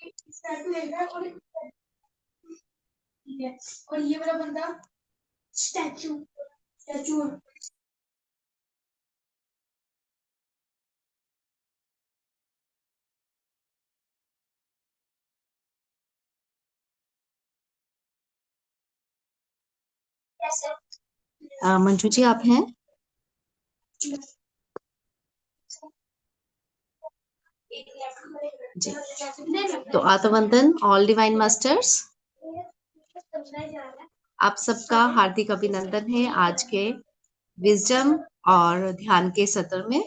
Statue ले रहा है और ठीक है, और ये वाला बंदा स्टैचू स्टैचू मंजू जी आप हैं? जी, तो आत्मवंदन ऑल डिवाइन मास्टर्स, आप सबका हार्दिक अभिनंदन है आज के विजडम और ध्यान के सत्र में।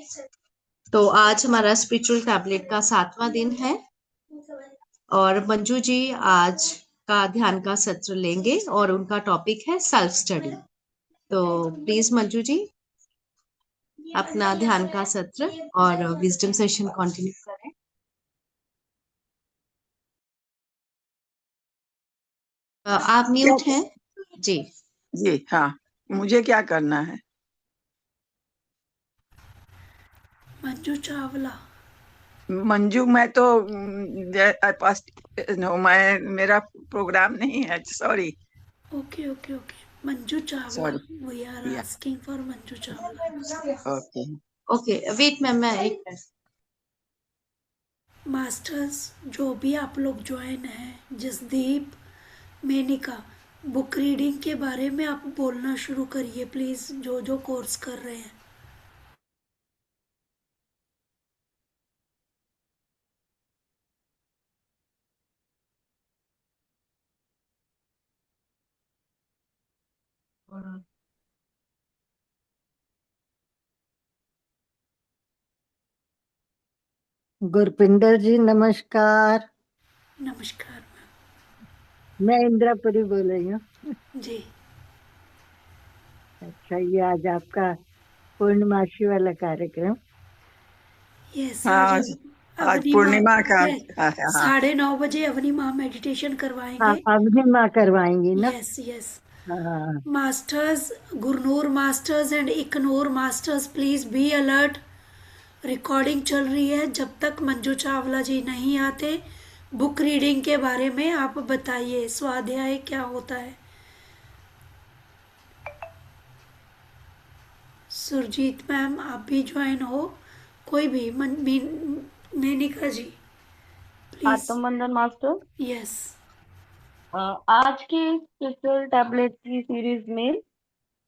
तो आज हमारा स्पिरिचुअल टैबलेट का 7वां दिन है और मंजू जी आज का ध्यान का सत्र लेंगे और उनका टॉपिक है सेल्फ स्टडी। तो प्लीज मंजू जी अपना ध्यान का सत्र और विजडम सेशन कंटिन्यू करें। आप क्या? म्यूट हैं जी। जी हाँ, मुझे क्या करना है? मंजू चावला। मंजू, मैं तो मैं मेरा प्रोग्राम नहीं है, sorry. Okay okay okay, Manju Chawla, sorry. We are yeah asking for Manju Chawla. Okay. Okay wait ma'am, मैं एक मास्टर्स जो भी आप लोग ज्वाइन हैं, जसदीप, मेनिका, बुक रीडिंग के बारे में आप बोलना शुरू करिए प्लीज़, जो जो कोर्स कर रहे हैं। गुरपिंदर जी नमस्कार। नमस्कार मैं इंद्रापुरी बोल रही हूँ। मैम जी। अच्छा, ये आज आपका पूर्णमासी वाला कार्यक्रम। यस, आज हाँ, आज अवनी माँ, पूर्णिमा का। हाँ हाँ 9:30 अवनी माँ मेडिटेशन हाँ, करवाएंगे। अवनी माँ करवाएंगी ना? Yes yes. हाँ। Masters, Gurnoor masters and Iknoor masters, please be alert. Recording चल रही है, जब तक मंजू चावला जी नहीं आते बुक रीडिंग के बारे में आप बताइए, स्वाध्याय क्या होता है। सुरजीत मैम आप भी ज्वाइन हो, कोई भी Menika ji please. Atmabandhan master, yes. आज की स्पिरिचुअल टैबलेट की सीरीज में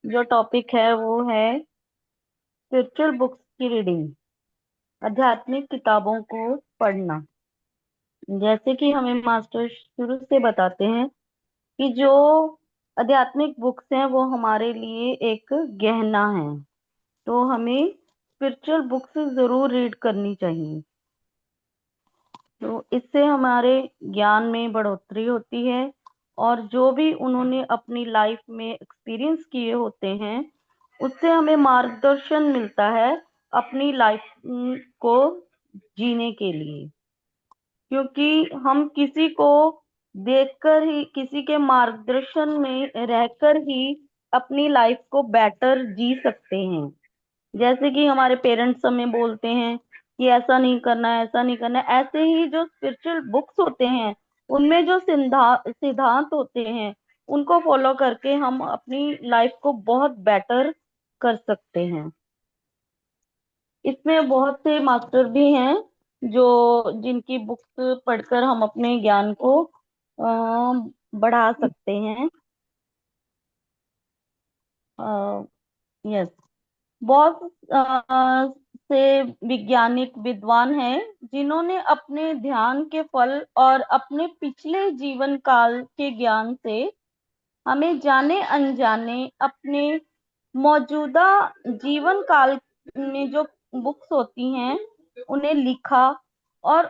जो टॉपिक है वो है स्पिरिचुअल बुक्स की रीडिंग, आध्यात्मिक किताबों को पढ़ना। जैसे कि हमें मास्टर शुरू से बताते हैं कि जो आध्यात्मिक बुक्स हैं वो हमारे लिए एक गहना है, तो हमें स्पिरिचुअल बुक्स जरूर रीड करनी चाहिए। तो इससे हमारे ज्ञान में बढ़ोतरी होती है और जो भी उन्होंने अपनी लाइफ में एक्सपीरियंस किए होते हैं उससे हमें मार्गदर्शन मिलता है अपनी लाइफ को जीने के लिए। क्योंकि हम किसी को देखकर ही, किसी के मार्गदर्शन में रहकर ही अपनी लाइफ को बेटर जी सकते हैं। जैसे कि हमारे पेरेंट्स हमें बोलते हैं कि ऐसा नहीं करना है, ऐसा नहीं करना है, ऐसे ही जो स्पिरिचुअल बुक्स होते हैं उनमें जो सिद्धांत होते हैं उनको फॉलो करके हम अपनी लाइफ को बहुत बेटर कर सकते हैं। इसमें बहुत से मास्टर भी हैं जो जिनकी बुक्स पढ़कर हम अपने ज्ञान को बढ़ा सकते हैं। यस, बहुत से वैज्ञानिक विद्वान हैं जिन्होंने अपने ध्यान के फल और अपने पिछले जीवन काल के ज्ञान से हमें जाने अनजाने अपने मौजूदा जीवन काल में जो बुक्स होती हैं उन्हें लिखा और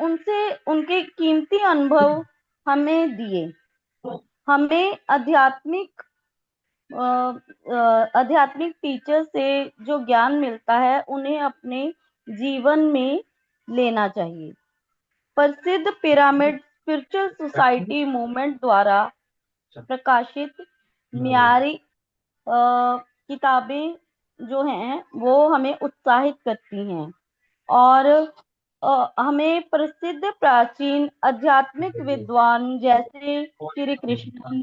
उनसे उनके कीमती अनुभव हमें दिए। हमें आध्यात्मिक टीचर से जो ज्ञान मिलता है उन्हें अपने जीवन में लेना चाहिए। प्रसिद्ध पिरामिड स्पिरिचुअल सोसाइटी मूवमेंट द्वारा प्रकाशित म्यारी किताबें जो हैं वो हमें उत्साहित करती हैं और हमें प्रसिद्ध प्राचीन आध्यात्मिक विद्वान जैसे श्री कृष्ण,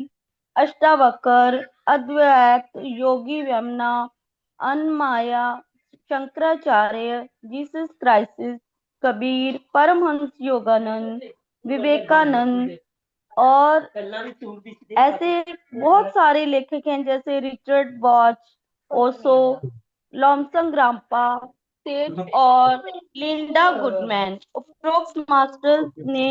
अष्टावक्र, अद्वैत, योगी वेमना, अन्नमाया, शंकराचार्य, जीसस क्राइस्ट, कबीर, परमहंस योगानंद, विवेकानंद और ऐसे बहुत सारे लेखक हैं जैसे रिचर्ड बॉच, ओशो, लॉमसंग ग्राम्पा, सेठ और लिंडा गुडमैन। उपरोक्त मास्टर्स ने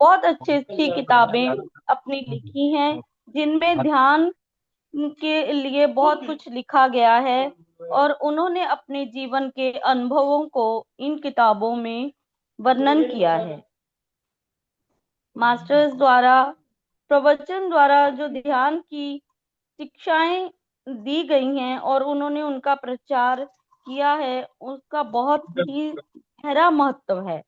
बहुत अच्छी किताबें अपनी लिखी हैं जिनमें ध्यान के लिए बहुत कुछ लिखा गया है और उन्होंने अपने जीवन के अनुभवों को इन किताबों में वर्णन किया है। मास्टर्स द्वारा प्रवचन द्वारा जो ध्यान की शिक्षाएं दी गई हैं और उन्होंने उनका प्रचार किया है, उसका बहुत ही गहरा महत्व है।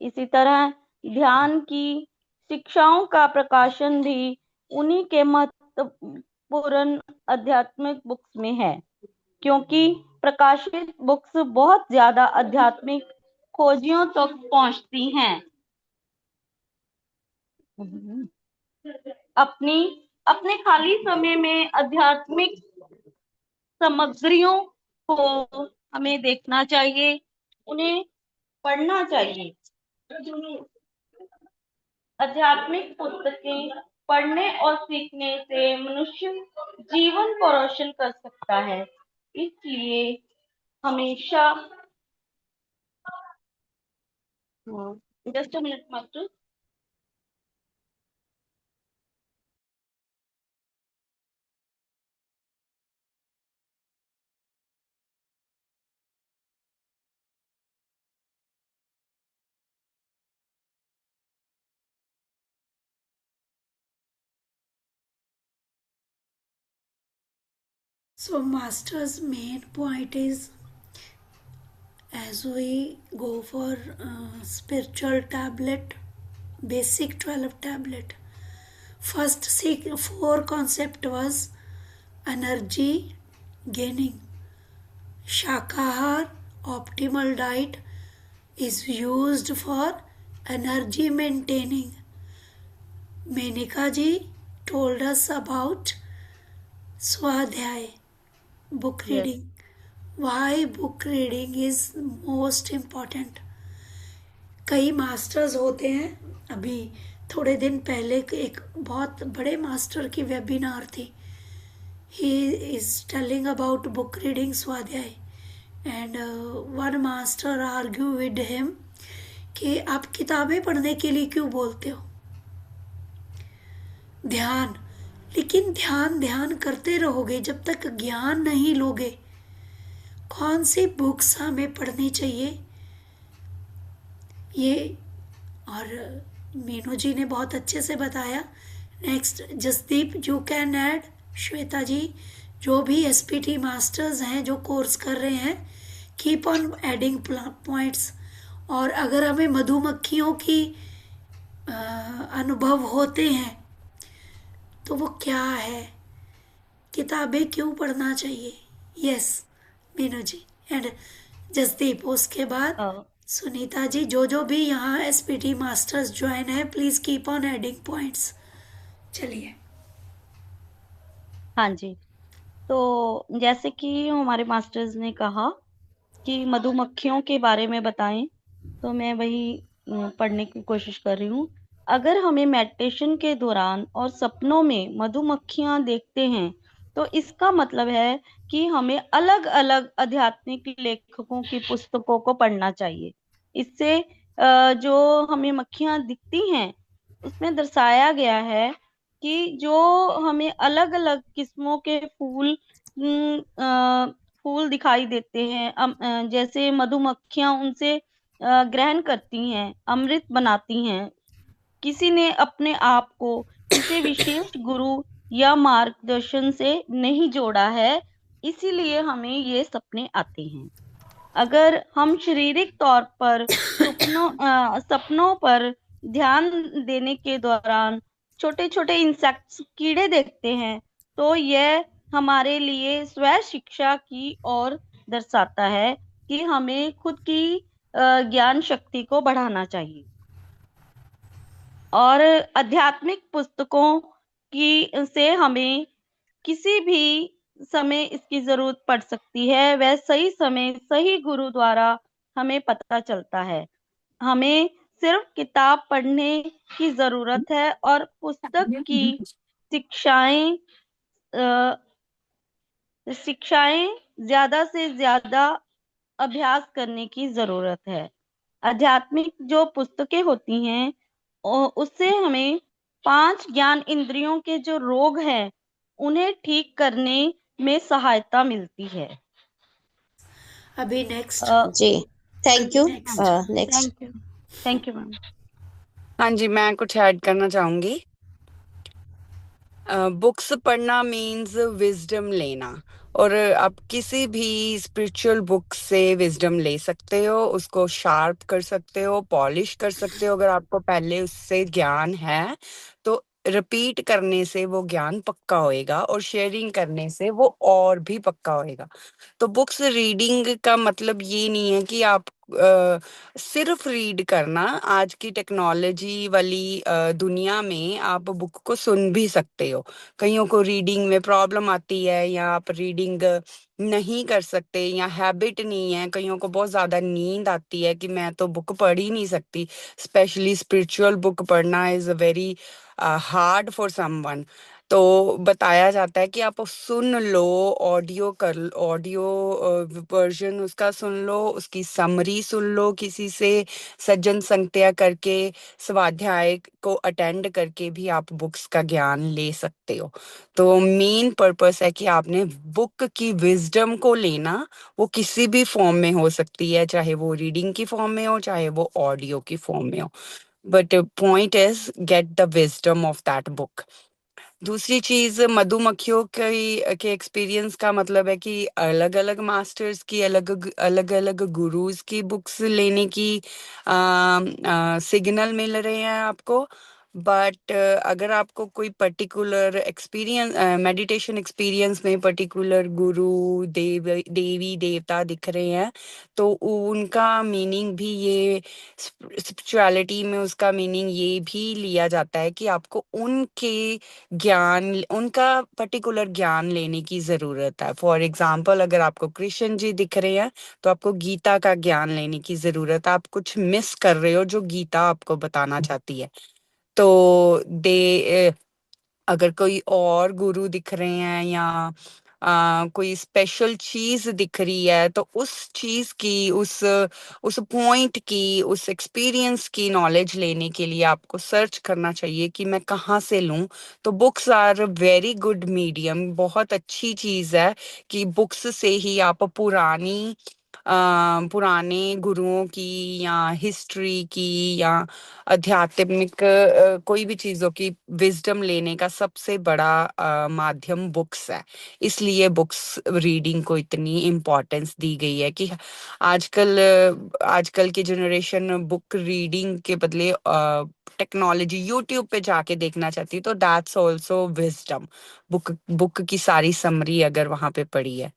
इसी तरह ध्यान की शिक्षाओं का प्रकाशन भी उन्हीं के महत्वपूर्ण आध्यात्मिक बुक्स में है, क्योंकि प्रकाशित बुक्स बहुत ज्यादा आध्यात्मिक खोजियों तक पहुंचती हैं। अपने खाली समय में आध्यात्मिक सामग्रियों को हमें देखना चाहिए, उन्हें पढ़ना चाहिए। आध्यात्मिक पुस्तकें पढ़ने और सीखने से मनुष्य जीवन को रोशन कर सकता है, इसलिए हमेशा just a minute master. So master's main point is, as we go for spiritual tablet, basic 12 tablet, first 4 concept was energy gaining, shakahar, optimal diet is used for energy maintaining. Menika ji told us about Swadhyay, book Yes. reading. Why book reading is most important. कई masters होते हैं, अभी थोड़े दिन पहले एक बहुत बड़े मास्टर की वेबिनार थी. He is telling about book reading स्वाध्याय, and one master argue with him कि आप किताबें पढ़ने के लिए क्यों बोलते हो. ध्यान, लेकिन ध्यान करते रहोगे जब तक ज्ञान नहीं लोगे. कौन सी बुक्स हमें पढ़नी चाहिए, ये और मीनू जी ने बहुत अच्छे से बताया. Next Jasdeep, you can add. Shweta ji, जो भी एसपीटी मास्टर्स हैं जो कोर्स कर रहे हैं, कीप ऑन एडिंग पॉइंट्स. और अगर हमें मधुमक्खियों की अनुभव होते हैं तो वो क्या है, किताबें क्यों पढ़ना चाहिए. Yes Meenu ji and Jasdeep. उसके बाद सुनीता जी, जो भी यहाँ एसपीटी मास्टर्स ज्वाइन है, please keep on adding points. चलिए. हाँ जी, तो जैसे कि हमारे मास्टर्स ने कहा कि मधुमक्खियों के बारे में बताएं, तो मैं वही पढ़ने की कोशिश कर रही हूँ. अगर हमें मेडिटेशन के दौरान और सपनों में मधुमक्खियां देखते हैं, तो इसका मतलब है कि हमें अलग अलग आध्यात्मिक लेखकों की पुस्तकों को पढ़ना चाहिए. इससे जो हमें मक्खियां दिखती हैं, उसमें दर्शाया गया है कि जो हमें अलग अलग किस्मों के फूल दिखाई देते हैं, जैसे मधुमक्खियां उनसे ग्रहण करती हैं, अमृत बनाती हैं. किसी ने अपने आप को किसी विशेष गुरु या मार्गदर्शन से नहीं जोड़ा है, इसीलिए हमें ये सपने आते हैं. अगर हम शारीरिक तौर पर सपनों पर ध्यान देने के दौरान छोटे छोटे इंसेक्ट्स, कीड़े देखते हैं, तो यह हमारे लिए स्व शिक्षा की ओर दर्शाता है कि हमें खुद की ज्ञान शक्ति को बढ़ाना चाहिए। और आध्यात्मिक पुस्तकों की से हमें किसी भी समय इसकी जरूरत पड़ सकती है, वह सही समय सही गुरु द्वारा हमें पता चलता है। हमें सिर्फ किताब पढ़ने की जरूरत है और पुस्तक की शिक्षाएं शिक्षाएं ज्यादा से ज्यादा अभ्यास करने की जरूरत है। आध्यात्मिक जो पुस्तकें होती हैं उससे हमें 5 ज्ञान इंद्रियों के जो रोग हैं उन्हें ठीक करने में सहायता मिलती है। अभी नेक्स्ट जी, thank you. Next next. Thank you ma'am. हाँ जी, मैं कुछ ऐड करना चाहूंगी। बुक्स पढ़ना मीन्स विजडम लेना, और आप किसी भी स्पिरिचुअल बुक से विजडम ले सकते हो, उसको शार्प कर सकते हो, पॉलिश कर सकते हो। अगर आपको पहले उससे ज्ञान है तो रिपीट करने से वो ज्ञान पक्का होएगा, और शेयरिंग करने से वो और भी पक्का होएगा। तो बुक्स रीडिंग का मतलब ये नहीं है कि आप सिर्फ रीड करना। आज की टेक्नोलॉजी वाली दुनिया में आप बुक को सुन भी सकते हो। कईयों को रीडिंग में प्रॉब्लम आती है, या आप रीडिंग नहीं कर सकते, या हैबिट नहीं है। कईयों को बहुत ज्यादा नींद आती है कि मैं तो बुक पढ़ ही नहीं सकती। स्पेशली स्पिरिचुअल बुक पढ़ना is very hard for someone. तो बताया जाता है कि आप सुन लो, ऑडियो वर्जन उसका सुन लो, उसकी समरी सुन लो, किसी से सज्जन संगतिया करके, स्वाध्याय को अटेंड करके भी आप बुक्स का ज्ञान ले सकते हो। तो मेन पर्पस है कि आपने बुक की विजडम को लेना। वो किसी भी फॉर्म में हो सकती है, चाहे वो रीडिंग की फॉर्म में हो, चाहे वो ऑडियो की फॉर्म में हो। But point is get the wisdom of that book. दूसरी चीज, मधुमक्खियों के एक्सपीरियंस का मतलब है कि अलग अलग मास्टर्स की, अलग अलग गुरुज की बुक्स लेने की सिग्नल मिल रहे हैं आपको। बट अगर आपको कोई पर्टिकुलर एक्सपीरियंस, मेडिटेशन एक्सपीरियंस में पर्टिकुलर गुरु, देवी देवता दिख रहे हैं, तो उनका मीनिंग भी ये, स्पिरिचुअलिटी में उसका मीनिंग ये भी लिया जाता है कि आपको उनका पर्टिकुलर ज्ञान लेने की जरूरत है। फॉर एग्जाम्पल, अगर आपको कृष्ण जी दिख रहे हैं तो आपको गीता का ज्ञान लेने की जरूरत है। आप कुछ मिस कर रहे हो जो गीता आपको बताना चाहती है। तो अगर कोई और गुरु दिख रहे हैं, या कोई स्पेशल चीज दिख रही है, तो उस चीज की, उस पॉइंट की, उस एक्सपीरियंस की नॉलेज लेने के लिए आपको सर्च करना चाहिए कि मैं कहाँ से लूं। तो books are very good medium. बहुत अच्छी चीज है कि बुक्स से ही आप पुराने गुरुओं की, या हिस्ट्री की, या आध्यात्मिक कोई भी चीजों की विजडम लेने का सबसे बड़ा माध्यम बुक्स है। इसलिए बुक्स रीडिंग को इतनी इम्पोर्टेंस दी गई है कि आजकल की जनरेशन बुक रीडिंग के बदले टेक्नोलॉजी, यूट्यूब पे जाके देखना चाहती है। तो दैट्स ऑल्सो विजडम। बुक की सारी समरी अगर वहां पे पड़ी है।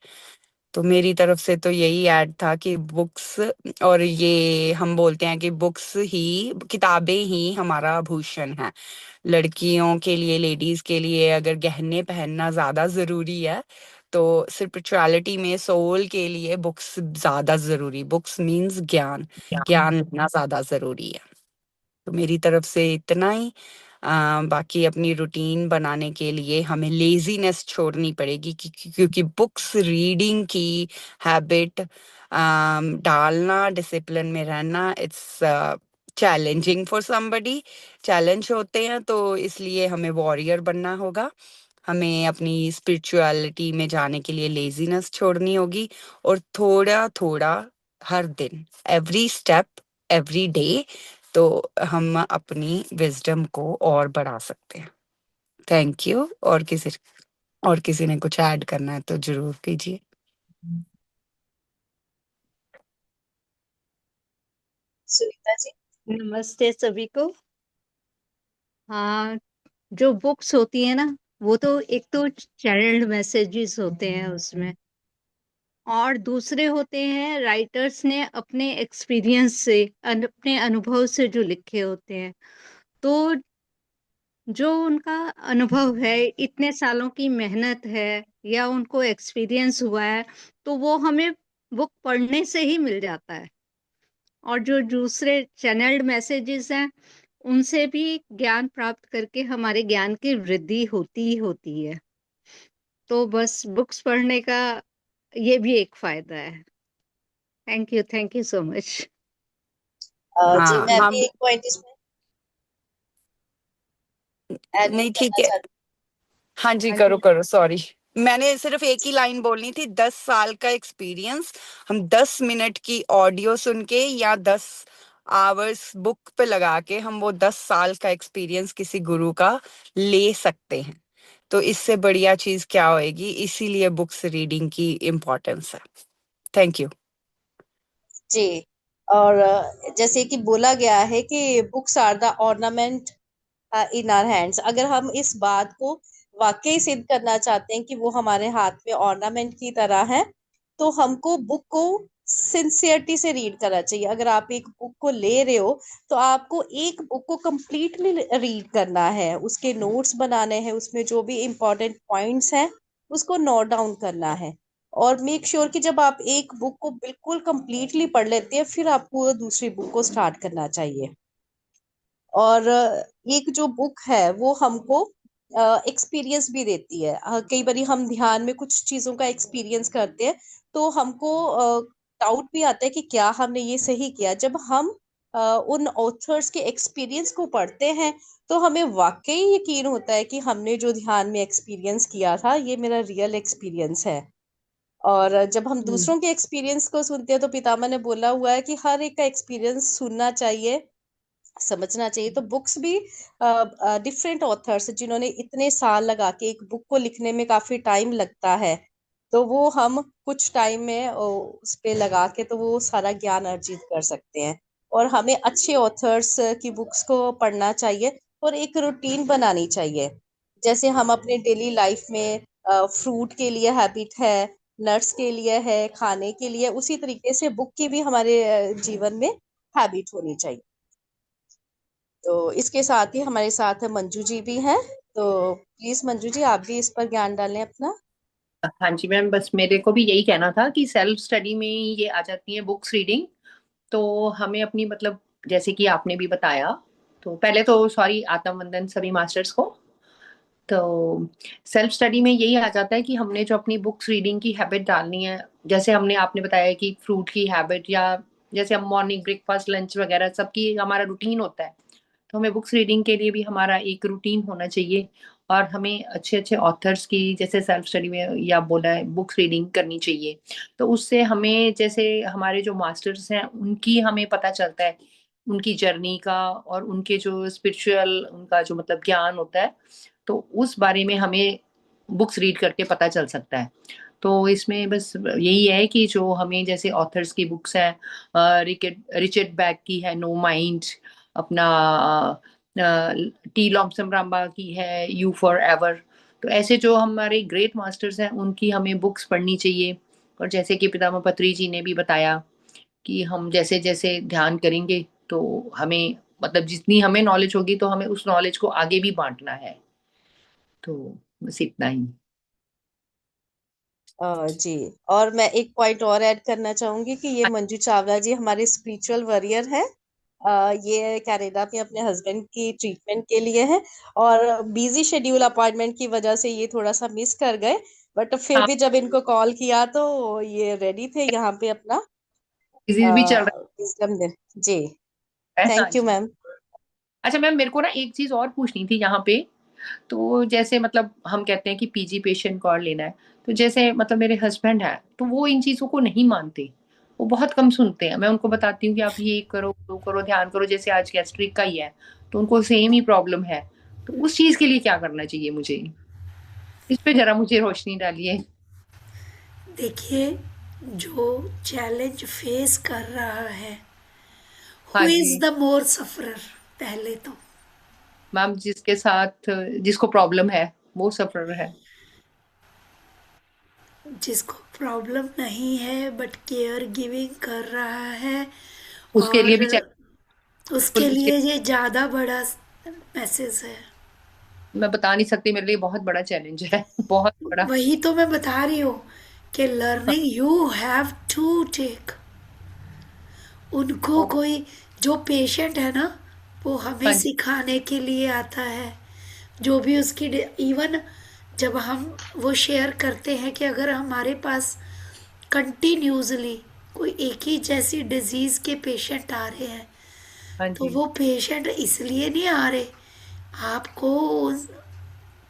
तो मेरी तरफ से तो यही ऐड था कि बुक्स, और ये हम बोलते हैं कि बुक्स ही, किताबें ही हमारा आभूषण है। लड़कियों के लिए, लेडीज के लिए अगर गहने पहनना ज्यादा जरूरी है, तो स्पिरिचुअलिटी में सोल के लिए बुक्स ज्यादा जरूरी। बुक्स मींस ज्ञान लेना ज्यादा जरूरी है। तो मेरी तरफ से इतना ही। बाकी अपनी रूटीन बनाने के लिए हमें लेजीनेस छोड़नी पड़ेगी, क्योंकि बुक्स रीडिंग की हैबिट डालना, डिसिप्लिन में रहना, it's challenging for somebody. Challenge होते हैं, तो इसलिए हमें वॉरियर बनना होगा। हमें अपनी स्पिरिचुअलिटी में जाने के लिए लेजीनेस छोड़नी होगी, और थोड़ा थोड़ा हर दिन, एवरी स्टेप, एवरी डे, तो हम अपनी विजडम को और बढ़ा सकते हैं। Thank you. और किसी ने कुछ ऐड करना है तो जरूर कीजिए। सुनीता जी। नमस्ते सभी को। हाँ, जो बुक्स होती है ना, वो तो एक तो चाइल्ड मैसेजेस होते हैं उसमें, और दूसरे होते हैं राइटर्स ने अपने एक्सपीरियंस से अपने अनुभव से जो लिखे होते हैं। तो जो उनका अनुभव है, इतने सालों की मेहनत है या उनको एक्सपीरियंस हुआ है, तो वो हमें बुक पढ़ने से ही मिल जाता है। और जो दूसरे चैनल्ड मैसेजेस हैं, उनसे भी ज्ञान प्राप्त करके हमारे ज्ञान की वृद्धि होती ही होती है। तो बस बुक्स पढ़ने का ये भी एक फायदा है। Thank you so much. जी हाँ मैं हाँ भी एक पॉइंट इसमें ऐड ऑन नहीं ठीक करना है। चाहती हाँ जी हाँ करो जी। करो, सॉरी। मैंने सिर्फ एक ही लाइन बोलनी थी, 10 साल का एक्सपीरियंस हम 10 मिनट की ऑडियो सुन के या 10 आवर्स बुक पे लगा के हम वो 10 साल का एक्सपीरियंस किसी गुरु का ले सकते हैं। तो इससे बढ़िया चीज क्या होएगी, इसीलिए बुक्स रीडिंग की इम्पोर्टेंस है। Thank you. जी। और जैसे कि बोला गया है कि books are the ornament in our hands. अगर हम इस बात को वाकई सिद्ध करना चाहते हैं कि वो हमारे हाथ में ऑर्नामेंट की तरह है, तो हमको बुक को सिंसियरिटी से रीड करना चाहिए। अगर आप एक बुक को ले रहे हो, तो आपको एक बुक को कंप्लीटली रीड करना है, उसके नोट्स बनाने हैं, उसमें जो भी इम्पोर्टेंट पॉइंट्स हैं उसको नोट डाउन करना है। और मेक श्योर कि जब आप एक बुक को बिल्कुल कंप्लीटली पढ़ लेते हैं, फिर आपको दूसरी बुक को स्टार्ट करना चाहिए। और एक जो बुक है वो हमको एक्सपीरियंस भी देती है। कई बार हम ध्यान में कुछ चीजों का एक्सपीरियंस करते हैं, तो हमको डाउट भी आता है कि क्या हमने ये सही किया। जब हम उन ऑथर्स के एक्सपीरियंस को पढ़ते हैं, तो हमें वाकई यकीन होता है कि हमने जो ध्यान में एक्सपीरियंस किया था, ये मेरा रियल एक्सपीरियंस है। और जब हम दूसरों के एक्सपीरियंस को सुनते हैं, तो पितामह ने बोला हुआ है कि हर एक का एक्सपीरियंस सुनना चाहिए, समझना चाहिए। तो बुक्स भी डिफरेंट ऑथर्स जिन्होंने इतने साल लगा के, एक बुक को लिखने में काफी टाइम लगता है, तो वो हम कुछ टाइम में उस पे लगा के तो वो सारा ज्ञान अर्जित कर सकते हैं। और हमें अच्छे ऑथर्स की बुक्स को पढ़ना चाहिए और एक रूटीन बनानी चाहिए। जैसे हम अपने डेली लाइफ में फ्रूट के लिए हैबिट है, नट्स के लिए है, खाने के लिए, उसी तरीके से बुक की भी हमारे जीवन में हैबिट होनी चाहिए। तो इसके साथ ही हमारे साथ मंजू जी भी हैं। तो प्लीज मंजू जी, आप भी इस पर ज्ञान डालें अपना। हाँ जी मैम, बस मेरे को भी यही कहना था कि सेल्फ स्टडी में ही ये आ जाती है बुक्स रीडिंग। तो हमें अपनी मतलब जैसे कि आपने भी बताया, तो पहले तो सॉरी आत्म वंदन सभी मास्टर्स को। तो सेल्फ स्टडी में यही आ जाता है कि हमने जो अपनी बुक्स रीडिंग की हैबिट डालनी है। जैसे आपने बताया कि फ्रूट की हैबिट, या जैसे हम मॉर्निंग ब्रेकफास्ट लंच वगैरह सबकी हमारा रूटीन होता है, तो हमें बुक्स रीडिंग के लिए भी हमारा एक रूटीन होना चाहिए। और हमें अच्छे अच्छे ऑथर्स की, जैसे सेल्फ स्टडी में या बोला है, बुक्स रीडिंग करनी चाहिए। तो उससे हमें, जैसे हमारे जो मास्टर्स हैं उनकी हमें पता चलता है, उनकी जर्नी का, और उनके जो स्पिरिचुअल उनका जो मतलब ज्ञान होता है, तो उस बारे में हमें बुक्स रीड करके पता चल सकता है। तो इसमें बस यही है कि जो हमें जैसे ऑथर्स की बुक्स हैं, रिचर्ड बैक की है नो माइंड, अपना टी लॉम्सन राम्बा की है यू फॉर एवर। तो ऐसे जो हमारे ग्रेट मास्टर्स हैं उनकी हमें बुक्स पढ़नी चाहिए। और जैसे कि पितामह पत्री जी ने भी बताया कि हम जैसे जैसे ध्यान करेंगे, तो हमें मतलब जितनी हमें नॉलेज होगी, तो हमें उस नॉलेज को आगे भी बांटना है। तो बस इतना ही। जी। और मैं एक पॉइंट और ऐड करना चाहूंगी कि ये मंजू चावला जी हमारे स्पिरिचुअल वॉरियर हैं। ये कनाडा में अपने हस्बैंड की ट्रीटमेंट के लिए है, और बिजी शेड्यूल अपॉइंटमेंट की वजह से ये थोड़ा सा मिस कर गए। बट फिर हाँ, भी जब इनको कॉल किया, तो ये रेडी थे यहाँ पे अपना डिजीज भी चल विजडम दे। जी। रहा है। हाँ थैंक यू जी। मैम। अच्छा मैम, मेरे को ना एक चीज और पूछनी थी यहाँ पे। तो जैसे मतलब हम कहते हैं कि पीजी पेशेंट को और लेना है, तो जैसे मतलब मेरे हस्बैंड है, तो वो इन चीजों को नहीं मानते। वो बहुत कम सुनते हैं। मैं उनको बताती हूँ कि आप ये करो, वो करो, ध्यान करो, जैसे आज गैस्ट्रिक का ही है, तो उनको सेम ही प्रॉब्लम है। तो उस चीज के लिए क्या करना चाहिए मुझे? इस पे जरा मुझे रोशनी डालिए। देखिए, जो चैलेंज फेस कर रहा है, हु हाँ इज जी द मोर सफरर, पहले तो मैम, जिसके साथ जिसको प्रॉब्लम है वो सफर है। जिसको प्रॉब्लम नहीं है बट केयर गिविंग कर रहा है, उसके लिए भी और उसके लिए ये ज़्यादा बड़ा मैसेज है। मैं बता नहीं सकती, मेरे लिए बहुत बड़ा चैलेंज है बहुत बड़ा। वही तो मैं बता रही हूँ कि learning you have to take. उनको कोई जो पेशेंट है ना, वो हमें हाँ जी, सिखाने के लिए आता है। जो भी उसकी इवन जब हम वो शेयर करते हैं कि अगर हमारे पास कंटिन्यूसली कोई एक ही जैसी डिजीज के पेशेंट आ रहे हैं, हाँ तो जी, वो पेशेंट इसलिए नहीं आ रहे, आपको उन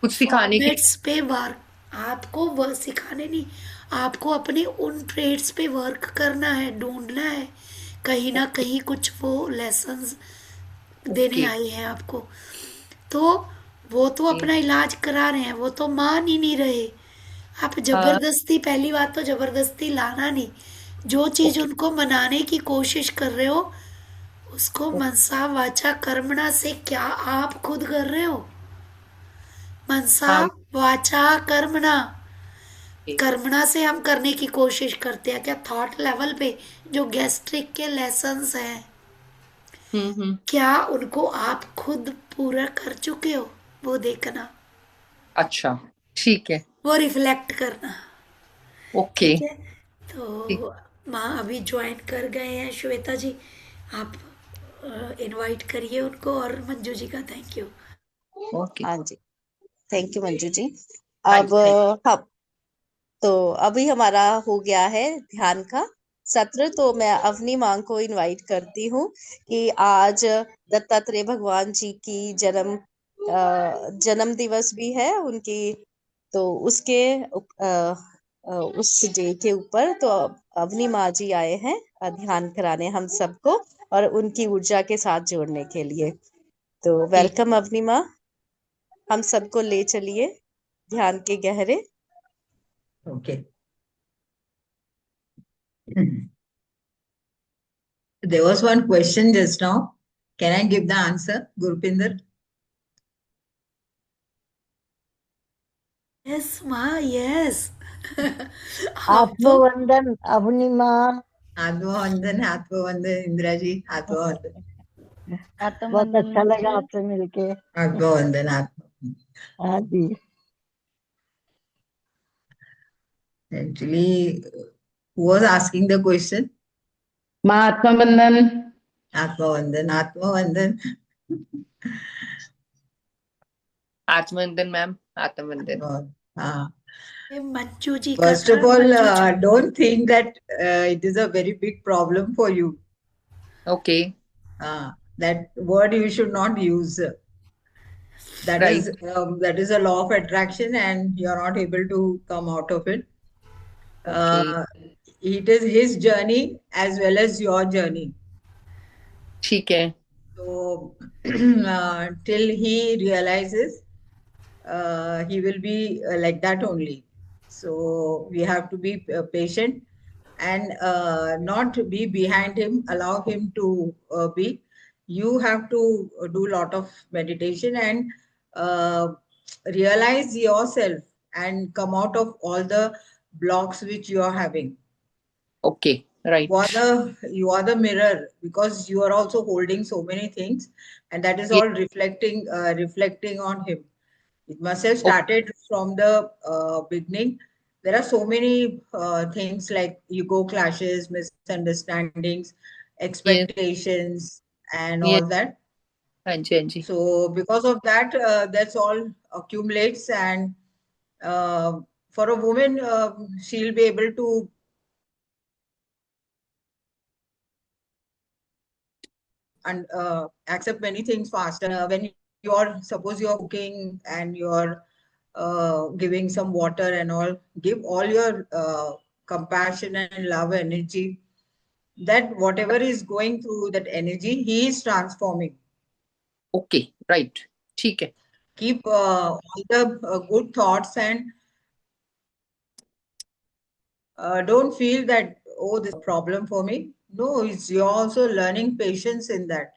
कुछ सिखाने के लिए। फॉर्मेट्स पे वर्क, आपको वर्क सिखाने नहीं, आपको अपने उन ट्रेड्स पे वर्क करना है, ढूंढना है कहीं ना ओके, कहीं कुछ वो लेसन्स देने ओके, आई हैं आपको। तो वो तो अपना इलाज करा रहे हैं, वो तो मान ही नहीं रहे। आप हाँ, जबरदस्ती, पहली बात तो जबरदस्ती लाना नहीं। जो चीज ओके, उनको मनाने की कोशिश कर रहे हो, उसको ओके, मनसा वाचा कर्मणा से क्या आप खुद कर रहे हो? मनसा हाँ, वाचा कर्मणा, ओके, कर्मणा से हम करने की कोशिश करते हैं क्या? थॉट लेवल पे जो गैस्ट्रिक के लेसन्स हैं, हम्म, क्या उनको आप खुद पूरा कर चुके हो? वो देखना, अच्छा, ठीक है, वो रिफ्लेक्ट करना। ओके, ठीक है। ठीक, तो माँ अभी ज्वाइन कर गए हैं, श्वेता जी आप इनवाइट करिए उनको, और मंजू जी का थैंक यू। ओके, हाँ जी, थैंक यू मंजू जी। हाँ अब जी, थैंक हम तो अभी हमारा हो गया है ध्यान का सत्र, तो मैं अवनी मां को इनवाइट करती हूँ कि आज दत्तात्रेय भगवान जी की जन्म दिवस भी है उनकी, तो उसके उस डे के ऊपर तो अवनी माँ जी आए हैं ध्यान कराने हम सबको और उनकी ऊर्जा के साथ जोड़ने के लिए। तो ठीक, वेलकम अवनी माँ, हम सबको ले चलिए ध्यान के गहरे। Okay. There was one question just now. Can I give the answer, Gurupinder? Yes माँ, यस। हम तो आत्मवंदन अवनी माँ, Atmavandhan, Indraji, Atmavandhan, बहुत आत्मवंदन अच्छा लगा मंजू। आपसे मिलके। Atmavandhan, Atmavandhan. हाँ जी, Actually, who was asking the question? महात्मा बंधन। Atmavandhan, Atmavandhan. आत्मवंदन मैम, आत्मवंदन। Ah. ये मंजू जी का First था, of all, Manju ji. don't think that it is a very big problem for you. Okay, That word you should not use. Right, That is a law of attraction, and you're not able to come out of it. Okay, Uh, it is his journey as well as your journey. ठीक है, So till he realizes, he will be like that only. So we have to be patient and not be behind him. Allow him to be. You have to do a lot of meditation and uh, realize yourself and come out of all the blocks which you are having. Okay, right, You are the mirror, because you are also holding so many things, and that is ये, all reflecting on him. It must have ओ- started from the beginning. There are so many things like ego clashes, misunderstandings, ये, expectations, and ये, all that. हाँ जी, हाँ जी, So because of that, that's all accumulates, and for a woman, she'll be able to and accept many things faster. When suppose you're cooking and you're giving some water and all, give all your compassion and love energy, that whatever is going through that energy, he is transforming. Okay, right, ठीक है, Keep all the good thoughts, and don't feel that, oh, this is a problem for me. No, you're also learning patience in that.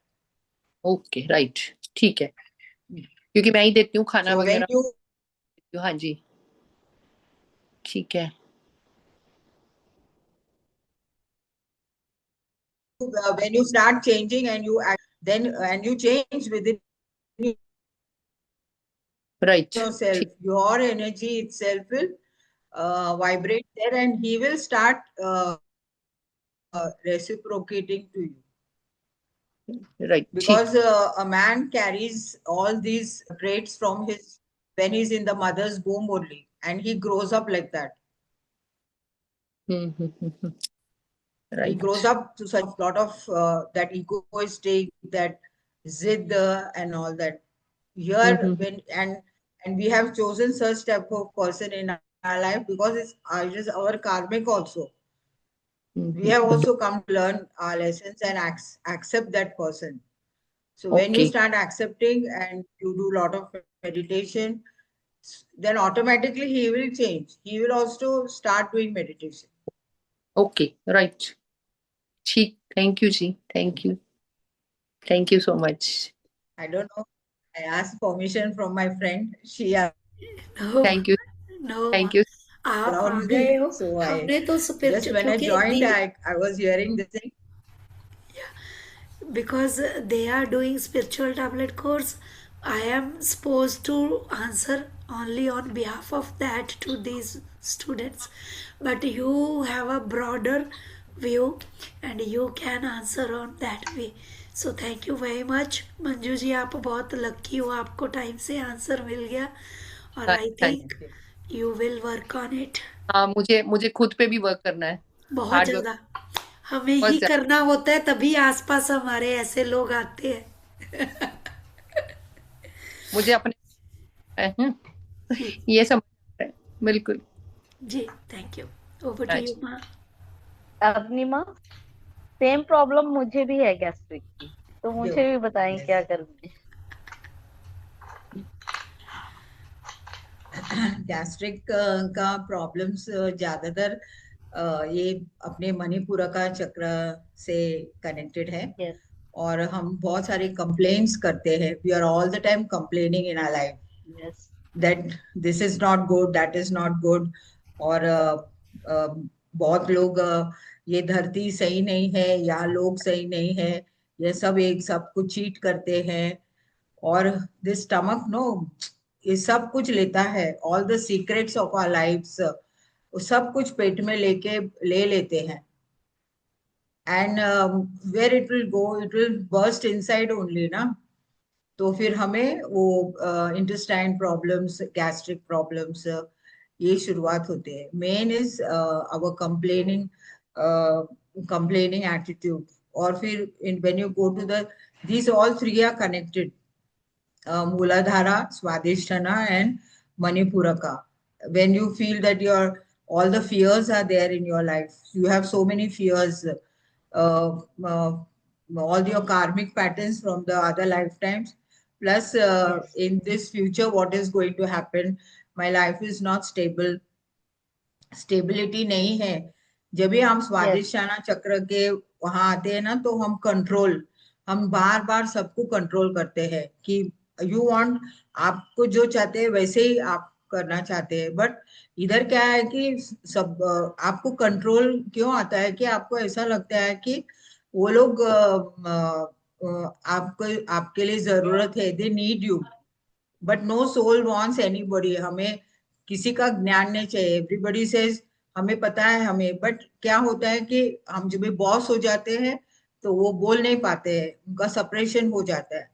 Okay, right, ठीक है, क्योंकि मैं ही देती हूँ खाना So when वगैरह। you हाँ जी, ठीक है, when you start changing and you act, then and you change within Right. yourself, your energy itself will vibrate there, and he will start reciprocating to you. Right. Because a man carries all these traits from his when he's in the mother's womb only, and he grows up like that. He Right. grows up to such lot of that egoistic, that zid, and all that. Here, when and we have chosen such type of person in our life because it is our karmic also. We have also come to learn our lessons and accept that person. So when you Okay. start accepting and you do a lot of meditation, then automatically he will change. He will also start doing meditation. Okay. Right. ठीक. Thank you, ji. Thank you. Thank you so much. I don't know. I asked permission from my friend. She No, Thank you. no, Thank you. आप allowed आ me. गए हो. So हमने तो just spiritual when I क्योंकि joined, I was hearing this thing. because they are doing spiritual tablet course, I am supposed to answer only on behalf of that to these students, but you have a broader view and you can answer on that way. So thank you very much Manju ji, आप बहुत lucky हो, आपको time से answer मिल गया और I think you will work on it. हाँ, मुझे खुद पे भी वर्क करना है. बहुत हार्ड वर्क. ज्यादा हमें ही करना होता है, तभी आसपास हमारे ऐसे लोग आते हैं. मुझे अपने ये समझ है. बिल्कुल जी. Thank you. Over to you माँ. अवनी माँ, सेम प्रॉब्लम मुझे भी है गैस्ट्रिक की, तो मुझे भी बताएं क्या करना है. गैस्ट्रिक का प्रॉब्लम्स ज्यादातर ये अपने मणिपुर का चक्र से कनेक्टेड है. Yes. और हम बहुत सारे कंप्लेंट्स करते हैं. We are all the time complaining in our life. Yes. That this is not good, that is not good. और बहुत लोग ये धरती सही नहीं है, या लोग सही नहीं है, ये सब एक सबको चीट करते हैं. और दिस स्टमक नो, ये सब कुछ लेता है. All the secrets of our lifes, वो सब कुछ पेट में ले लेते हैं. And where it will go, it will burst inside only ना. तो फिर हमें वो इंटेस्टाइन प्रॉब्लम्स, गैस्ट्रिक प्रॉब्लम्स, ये शुरुआत होते हैं. Main is our complaining attitude. और फिर when you go to the these all three are connected, Muladhara, Swadhisthana and Manipuraka. When you feel that all the fears are there in your life, you have so many fears, all your karmic patterns from the other lifetimes, plus Yes. in this future what is going to happen. My life is not stable, stability नहीं है. जब भी हम स्वादिष्टाना चक्र के वहां आते हैं ना, तो हम बार बार सबको कंट्रोल करते हैं कि यू वांट, आपको जो चाहते हैं वैसे ही आप करना चाहते हैं. बट इधर क्या है कि सब आपको कंट्रोल क्यों आता है कि आपको ऐसा लगता है कि वो लोग आपके लिए जरूरत है, they need you. But no soul wants anybody. हमें किसी का ज्ञान नहीं चाहिए. एवरीबॉडी सेज हमें पता है हमें. बट क्या होता है कि हम जब बॉस हो जाते हैं तो वो बोल नहीं पाते हैं, उनका सपरेशन हो जाता है.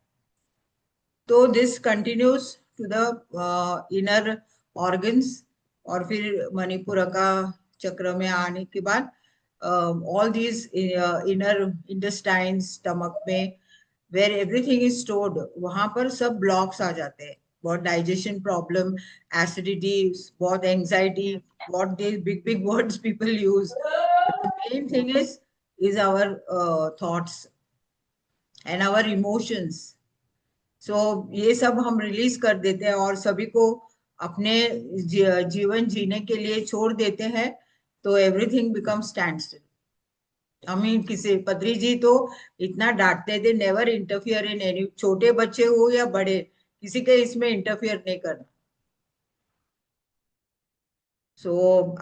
तो this continues to the inner organs. और फिर मणिपुर का चक्र में आने के बाद all these inner intestine, stomach में, वेयर एवरीथिंग इज स्टोर्ड, वहां पर सब ब्लॉक्स आ जाते हैं. बहुत डाइजेशन प्रॉब्लम, एसिडिटी, बहुत anxiety, what these big words people use. The main thing is our thoughts and our emotions. So ये सब हम रिलीज कर देते हैं और सभी को अपने जीवन जीने के लिए छोड़ देते हैं. तो एवरीथिंग बिकम स्टैंड स्टिल. हमें किसी पदरी जी तो इतना डांटते थे, नेवर इंटरफियर इन एनी, छोटे बच्चे हो या बड़े, किसी के इसमें इंटरफियर नहीं करना. So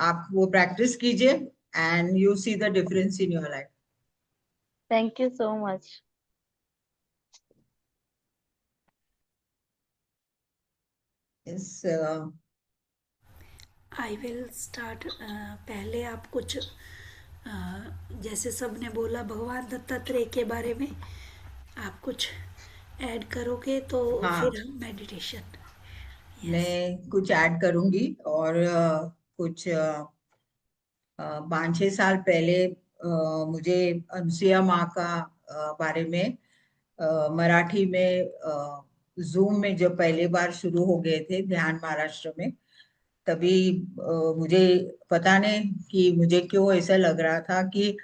आप वो प्रैक्टिस कीजिए and you see the difference in your life. Thank you so much. Yes, I will start. पहले आप कुछ जैसे सबने बोला भगवान दत्तात्रेय के बारे में, आप कुछ ऐड करोगे तो हाँ, फिर हम मेडिटेशन। यस, मैं कुछ ऐड करूंगी। और कुछ 5-6 साल पहले मुझे अनसुया माँ का बारे में मराठी में जूम में जब पहली बार शुरू हो गए थे ध्यान महाराष्ट्र में, तभी मुझे पता नहीं कि मुझे क्यों ऐसा लग रहा था कि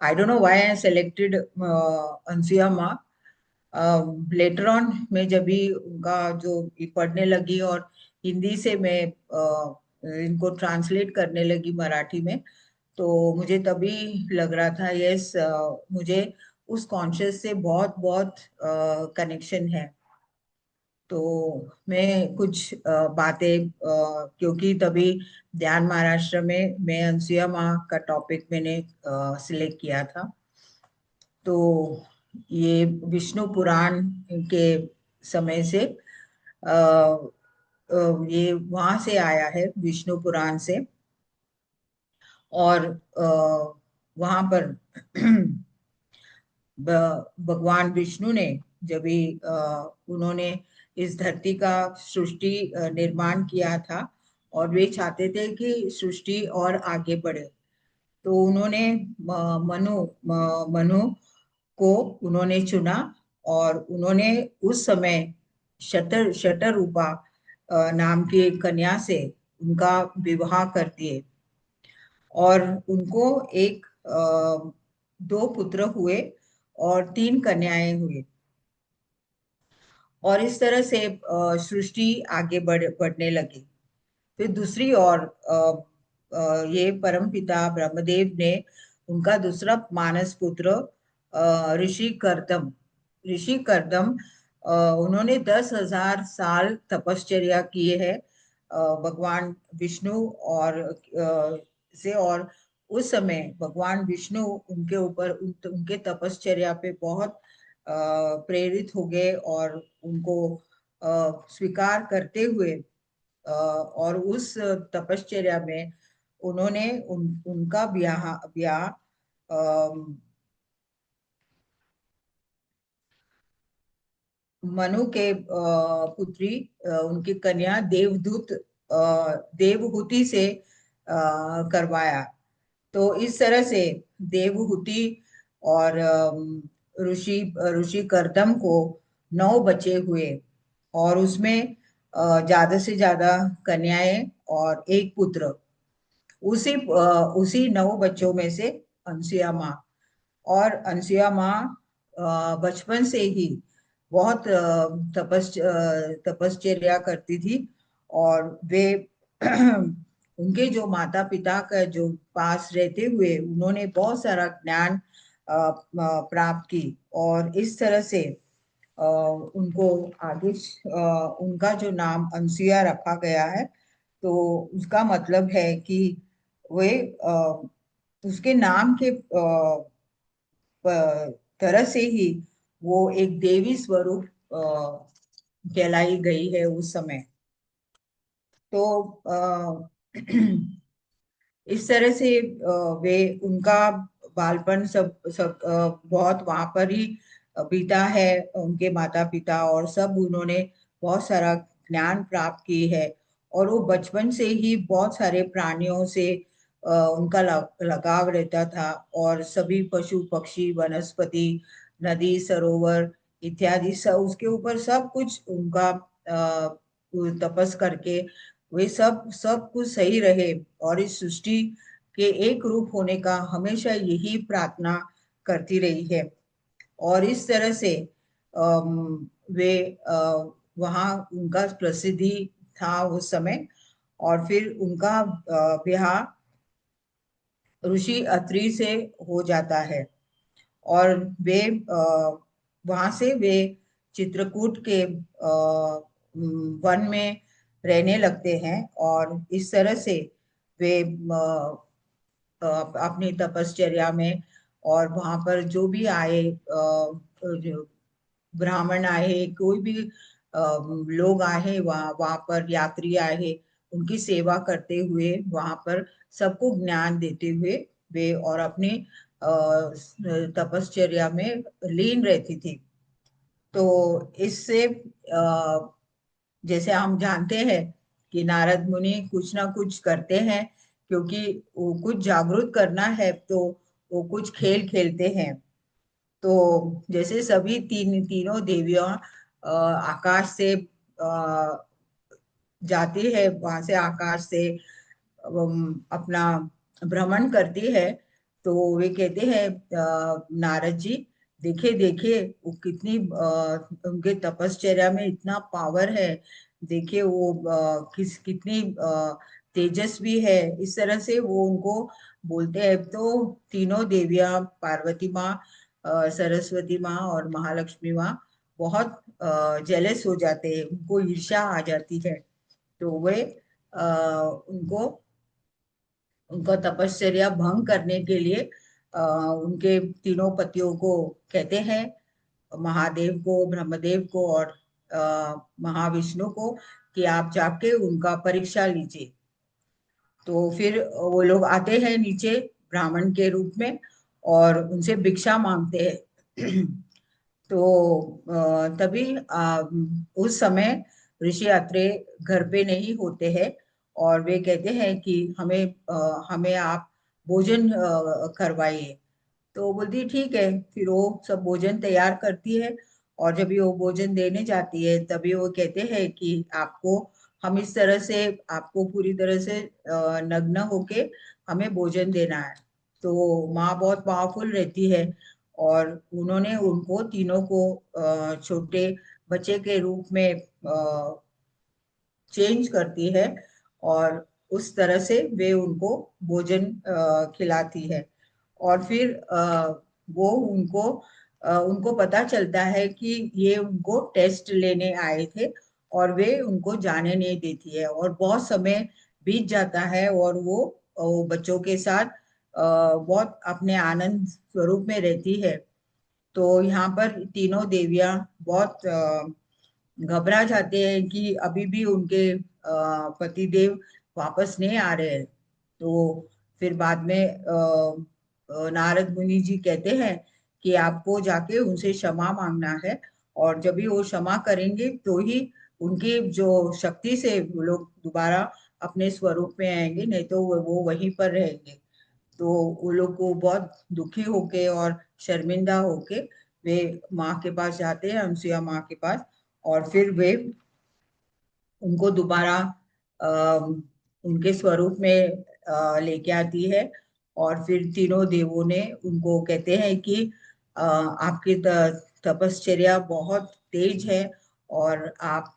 I don't know why I selected Anasuya माँ। लेटर ऑन में जब भी उनका जो पढ़ने लगी और हिंदी से मैं इनको ट्रांसलेट करने लगी मराठी में, तो मुझे तभी लग रहा था यस, मुझे उस कॉन्शियस से बहुत बहुत कनेक्शन है। तो मैं कुछ बातें क्योंकि तभी ध्यान महाराष्ट्र में मैं अनसुया माँ का टॉपिक मैंने सिलेक्ट किया था। तो ये विष्णु पुराण के समय से ये वहां से आया है, विष्णु पुराण से। और वहां पर भगवान विष्णु ने जब भी उन्होंने इस धरती का सृष्टि निर्माण किया था और वे चाहते थे कि सृष्टि और आगे बढ़े, तो उन्होंने मनु को उन्होंने चुना और उन्होंने उस समय शतरूपा नाम की एक कन्या से उनका विवाह कर दिए और उनको एक 2 पुत्र हुए और 3 कन्याएं हुई। और इस तरह से सृष्टि आगे बढ़ने लगी। फिर दूसरी ओर ये परमपिता ब्रह्मदेव ने उनका दूसरा मानस पुत्र ऋषि कर्दम उन्होंने 10,000 साल तपश्चर्या किए हैं भगवान विष्णु और से। और उस समय भगवान विष्णु उनके ऊपर उनके तपश्चर्या पे बहुत प्रेरित हो गए और उनको स्वीकार करते हुए और उस तपश्चर्या में उन्होंने उनका ब्याह मनु के पुत्री उनकी कन्या देवहूति से करवाया। तो इस तरह से देवहूति और ऋषि कर्दम को 9 बच्चे हुए और उसमें ज्यादा से ज्यादा कन्याएं और 1 पुत्र। उसी 9 बच्चों में से अनसुया माँ। और अनसुया माँ बचपन से ही बहुत तपश्चर्या करती थी और वे उनके जो माता पिता का जो पास रहते हुए उन्होंने बहुत सारा ज्ञान प्राप्त की और इस तरह से उनको आगे उनका जो नाम अनसुया रखा गया है। तो उसका मतलब है कि वे उसके नाम के तरह से ही वो एक देवी स्वरूप कहलाई गई है उस समय। तो इस तरह से वे उनका बालपन सब सब बहुत वहां पर ही बीता है। उनके माता पिता और सब उन्होंने बहुत सारा ज्ञान प्राप्त की है और वो बचपन से ही बहुत सारे प्राणियों से उनका लगाव रहता था और सभी पशु पक्षी वनस्पति नदी सरोवर इत्यादि सब उसके ऊपर सब कुछ उनका तपस करके वे सब कुछ सही रहे और इस सृष्टि के एक रूप होने का हमेशा यही प्रार्थना करती रही है। और इस तरह से वे वहाँ उनका प्रसिद्धि था उस समय। और फिर उनका ब्याह ऋषि अत्रि से हो जाता है और वे वहां से वे चित्रकूट के वन में रहने लगते हैं और इस तरह से वे अपनी तपश्चर्या में और वहां पर जो भी आए, जो ब्राह्मण आए, कोई भी लोग आए, वहां पर यात्री आए, उनकी सेवा करते हुए, वहां पर सबको ज्ञान देते हुए वे और अपने तपश्चर्या में लीन रहती थी। तो इससे जैसे हम जानते हैं कि नारद मुनि कुछ ना कुछ करते हैं, क्योंकि वो कुछ जागरूक करना है तो वो कुछ खेल खेलते हैं। तो जैसे सभी तीनों देवियां आकाश से जाती है, वहां से आकाश से अपना भ्रमण करती है, तो वे कहते हैं नारद जी, देखे देखे वो कितनी उनके तपश्चर्या में इतना पावर है, देखिए वो कितनी तेजस्वी है। इस तरह से वो उनको बोलते हैं। तो तीनों देवियां, पार्वती माँ, सरस्वती माँ और महालक्ष्मी माँ बहुत जेलस हो जाते हैं, उनको ईर्ष्या आ जाती है। तो वे उनको उनका तपश्चर्या भंग करने के लिए उनके तीनों पतियों को कहते हैं, महादेव को, ब्रह्मदेव को और महाविष्णु को, कि आप जाके उनका परीक्षा लीजिए। तो फिर वो लोग आते हैं नीचे ब्राह्मण के रूप में और उनसे भिक्षा मांगते हैं। तो तभी उस समय ऋषि अत्रे घर पे नहीं होते हैं और वे कहते हैं कि हमें आप भोजन करवाइए। तो वो बोलती ठीक है। फिर वो सब भोजन तैयार करती है और जब वो भोजन देने जाती है तभी वो कहते हैं कि आपको हम इस तरह से आपको पूरी तरह से नग्न होके हमें भोजन देना है। तो माँ बहुत पावरफुल रहती है और उन्होंने उनको तीनों को छोटे बच्चे के रूप में चेंज करती है और उस तरह से वे उनको भोजन खिलाती है। और फिर वो उनको पता चलता है कि ये उनको टेस्ट लेने आए थे और वे उनको जाने नहीं देती है और बहुत समय बीत जाता है और वो बच्चों के साथ बहुत अपने आनंद स्वरूप में रहती है। तो यहाँ पर तीनों देवियां बहुत घबरा जाते हैं कि अभी भी उनके पतिदेव वापस नहीं आ रहे हैं। तो फिर बाद में नारद मुनि जी कहते हैं कि आपको जाके उनसे क्षमा मांगना है और जब भी वो क्षमा करेंगे तो ही उनकी जो शक्ति से वो लोग दोबारा अपने स्वरूप में आएंगे, नहीं तो वो वहीं पर रहेंगे। तो वो लोग को बहुत दुखी होके और शर्मिंदा होके वे माँ के पास जाते हैं, अनसुया माँ के पास, और फिर वे उनको दोबारा उनके स्वरूप में लेके आती है। और फिर तीनों देवों ने उनको कहते हैं कि आपकी तपश्चर्या बहुत तेज है और आप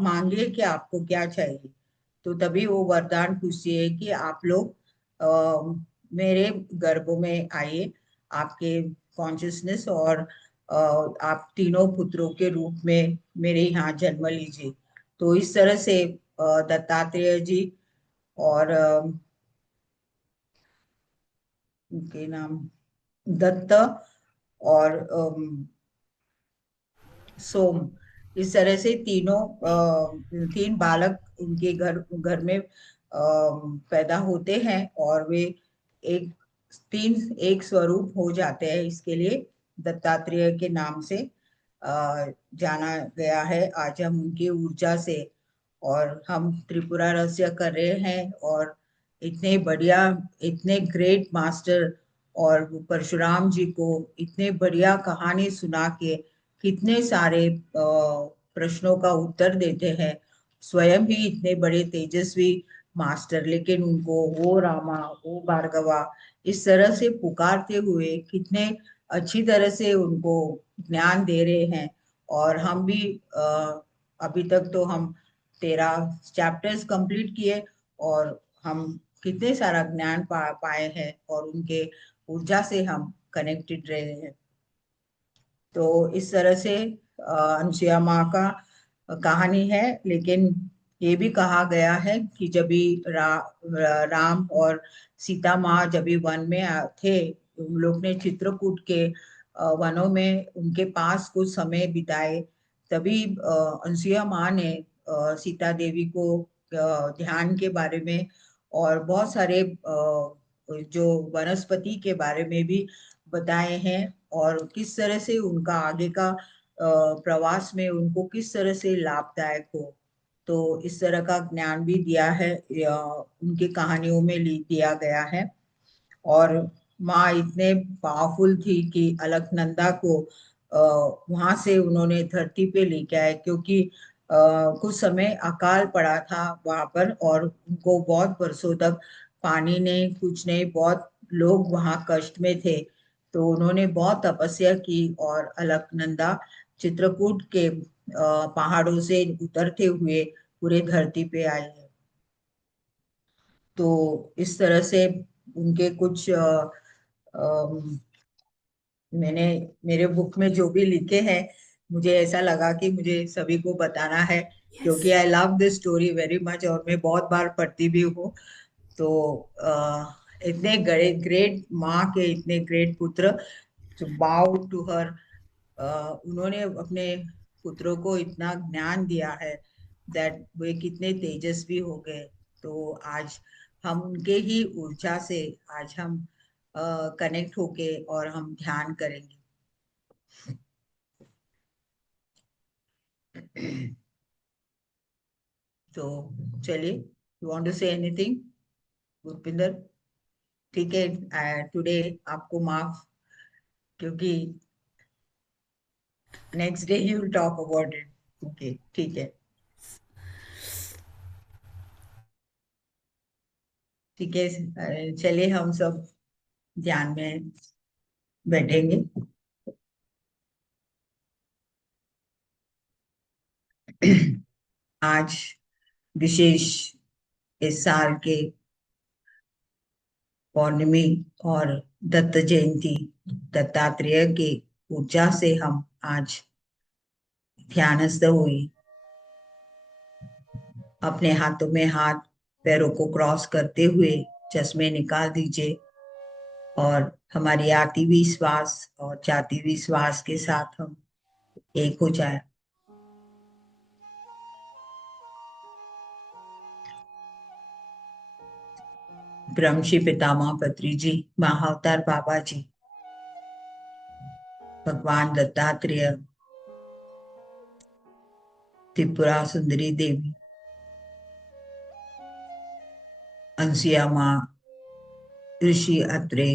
मांगिए कि आपको क्या चाहिए। तो तभी वो वरदान पूछती है कि आप लोग मेरे गर्भ में आइए, आपके कॉन्शियसनेस, और आप तीनों पुत्रों के रूप में मेरे यहाँ जन्म लीजिए। तो इस तरह से दत्तात्रेय जी और उनके नाम दत्त और सोम, इस तरह से तीन बालक उनके घर में पैदा होते हैं और वे एक स्वरूप हो जाते हैं। इसके लिए दत्तात्रेय के नाम से जाना गया है। आज हम उनकी ऊर्जा से, और हम त्रिपुरा रहस्य कर रहे हैं और इतने बढ़िया, इतने ग्रेट मास्टर और परशुराम जी को इतने बढ़िया कहानी सुना के कितने सारे प्रश्नों का उत्तर देते हैं। स्वयं ही इतने बड़े तेजस्वी मास्टर, लेकिन उनको ओ रामा, ओ भार्गवा इस तरह से पुकारते हुए कितने अच्छी तरह से उनको ज्ञान दे रहे हैं। और हम भी अभी तक तो हम 13 चैप्टर्स कंप्लीट किए और हम कितने सारा ज्ञान पाए हैं और उनके ऊर्जा से हम कनेक्टेड रहे हैं। तो इस तरह से अनुसुईया माँ का कहानी है। लेकिन ये भी कहा गया है कि जब भी राम और सीता माँ जब भी वन में थे उन लोग ने चित्रकूट के वनों में उनके पास कुछ समय बिताए, तभी अनसुईया माँ ने सीता देवी को ध्यान के बारे में और बहुत सारे जो वनस्पति के बारे में भी बताए हैं, और किस तरह से उनका आगे का प्रवास में उनको किस तरह से लाभदायक हो। तो इस तरह का ज्ञान भी दिया है, उनकी कहानियों में दिया गया है। और माँ इतने पावरफुल थी कि अलकनंदा को वहां से उन्होंने धरती पे लेके आए, क्योंकि कुछ समय अकाल पड़ा था वहां पर, और उनको बहुत बरसों तक पानी नहीं, कुछ नहीं, बहुत लोग वहां कष्ट में थे। तो उन्होंने बहुत तपस्या की और अलकनंदा चित्रकूट के पहाड़ों से उतरते हुए पूरे धरती पे आए हैं। तो इस तरह से उनके कुछ मैंने मेरे बुक में जो भी लिखे हैं, मुझे ऐसा लगा कि मुझे सभी को बताना है, क्योंकि I love this story very much और मैं बहुत बार पढ़ती भी हूँ। तो इतने ग्रेट माँ के इतने ग्रेट पुत्र, to bow to her, उन्होंने अपने पुत्रों को इतना ज्ञान दिया है दैट वे कितने तेजस्वी हो गए। तो आज हम उनके ही ऊर्जा से आज हम कनेक्ट होके और हम ध्यान करेंगे। तो चलिए, you want to say anything Gurpinder? ठीक है, टुडे आपको माफ, क्योंकि next day you will talk about it. Okay, ठीक है, ठीक है, चलिए हम सब ध्यान में बैठेंगे। आज विशेष इस साल के पौर्णमी और दत्त जयंती, दत्तात्रेय के ऊर्जा से हम आज ध्यानस्थ हुई। अपने हाथों में हाथ, पैरों को क्रॉस करते हुए चश्मे निकाल दीजिए और हमारी आती हुई श्वास और जाती हुई श्वास के साथ हम एक हो जाए। ब्रह्मश्री पितामह पत्री जी, महाअवतार बाबा जी, भगवान दत्तात्रेय, त्रिपुरा सुंदरी देवी, अनसुईया माँ, ऋषि अत्रे,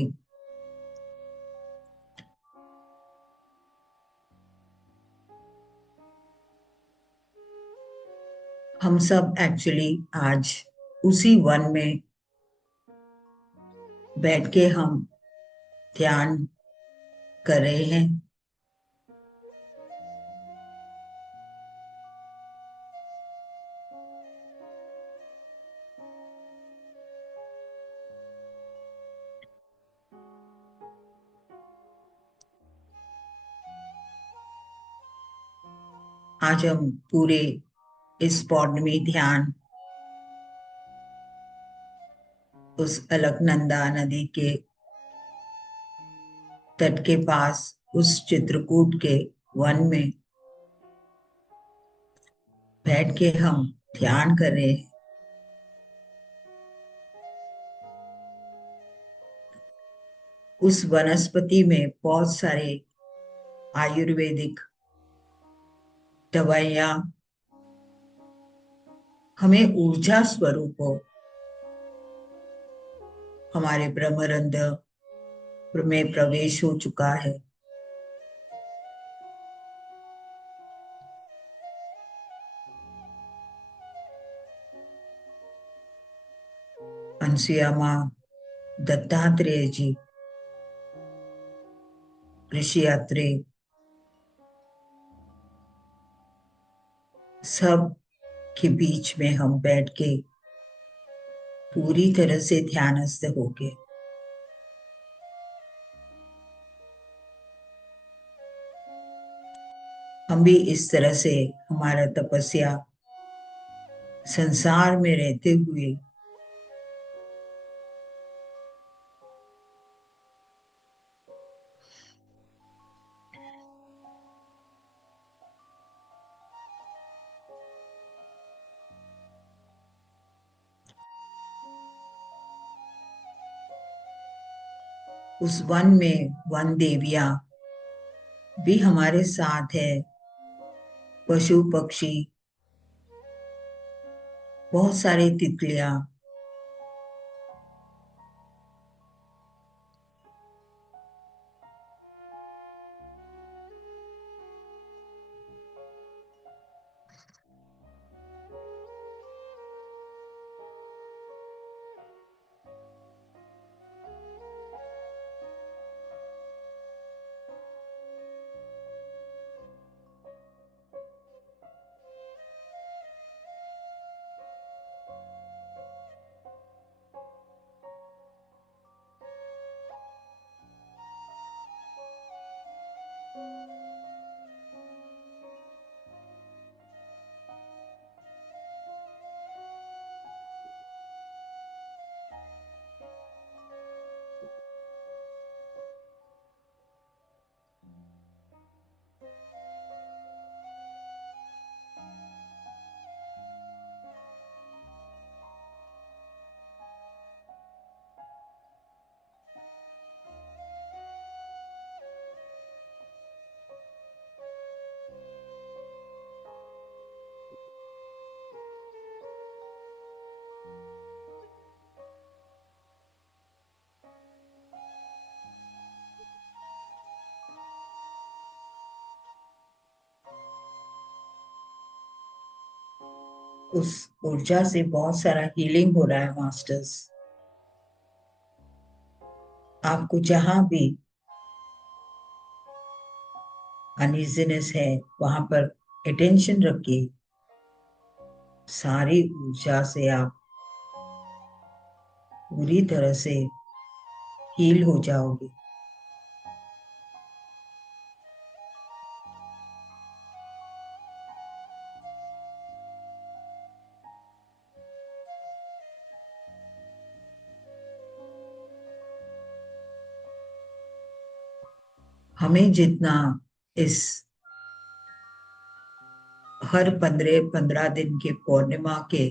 हम सब एक्चुअली आज उसी वन में बैठ के हम ध्यान कर रहे हैं। आज हम पूरे इस पौर्णमी ध्यान उस अलकनंदा नदी के तट के पास उस चित्रकूट के वन में बैठ के हम ध्यान कर रहे हैं। उस वनस्पति में बहुत सारे आयुर्वेदिक दवाइयां हमें ऊर्जा स्वरूप हो, हमारे ब्रह्मरंध्र में प्रवेश हो चुका है। अनसुईया माँ, दत्तात्रेय जी, ऋषि अत्रे, सब के बीच में हम बैठ के पूरी तरह से ध्यानस्थ हो गए। हम भी इस तरह से हमारा तपस्या संसार में रहते हुए उस वन में वन देवियां भी हमारे साथ है, पशु पक्षी, बहुत सारे तितलियां। उस ऊर्जा से बहुत सारा हीलिंग हो रहा है मास्टर्स। आपको जहां भी अनइजीनेस है वहां पर अटेंशन रखिए, सारी ऊर्जा से आप पूरी तरह से हील हो जाओगे। हमें जितना इस हर 15 दिन के पूर्णिमा के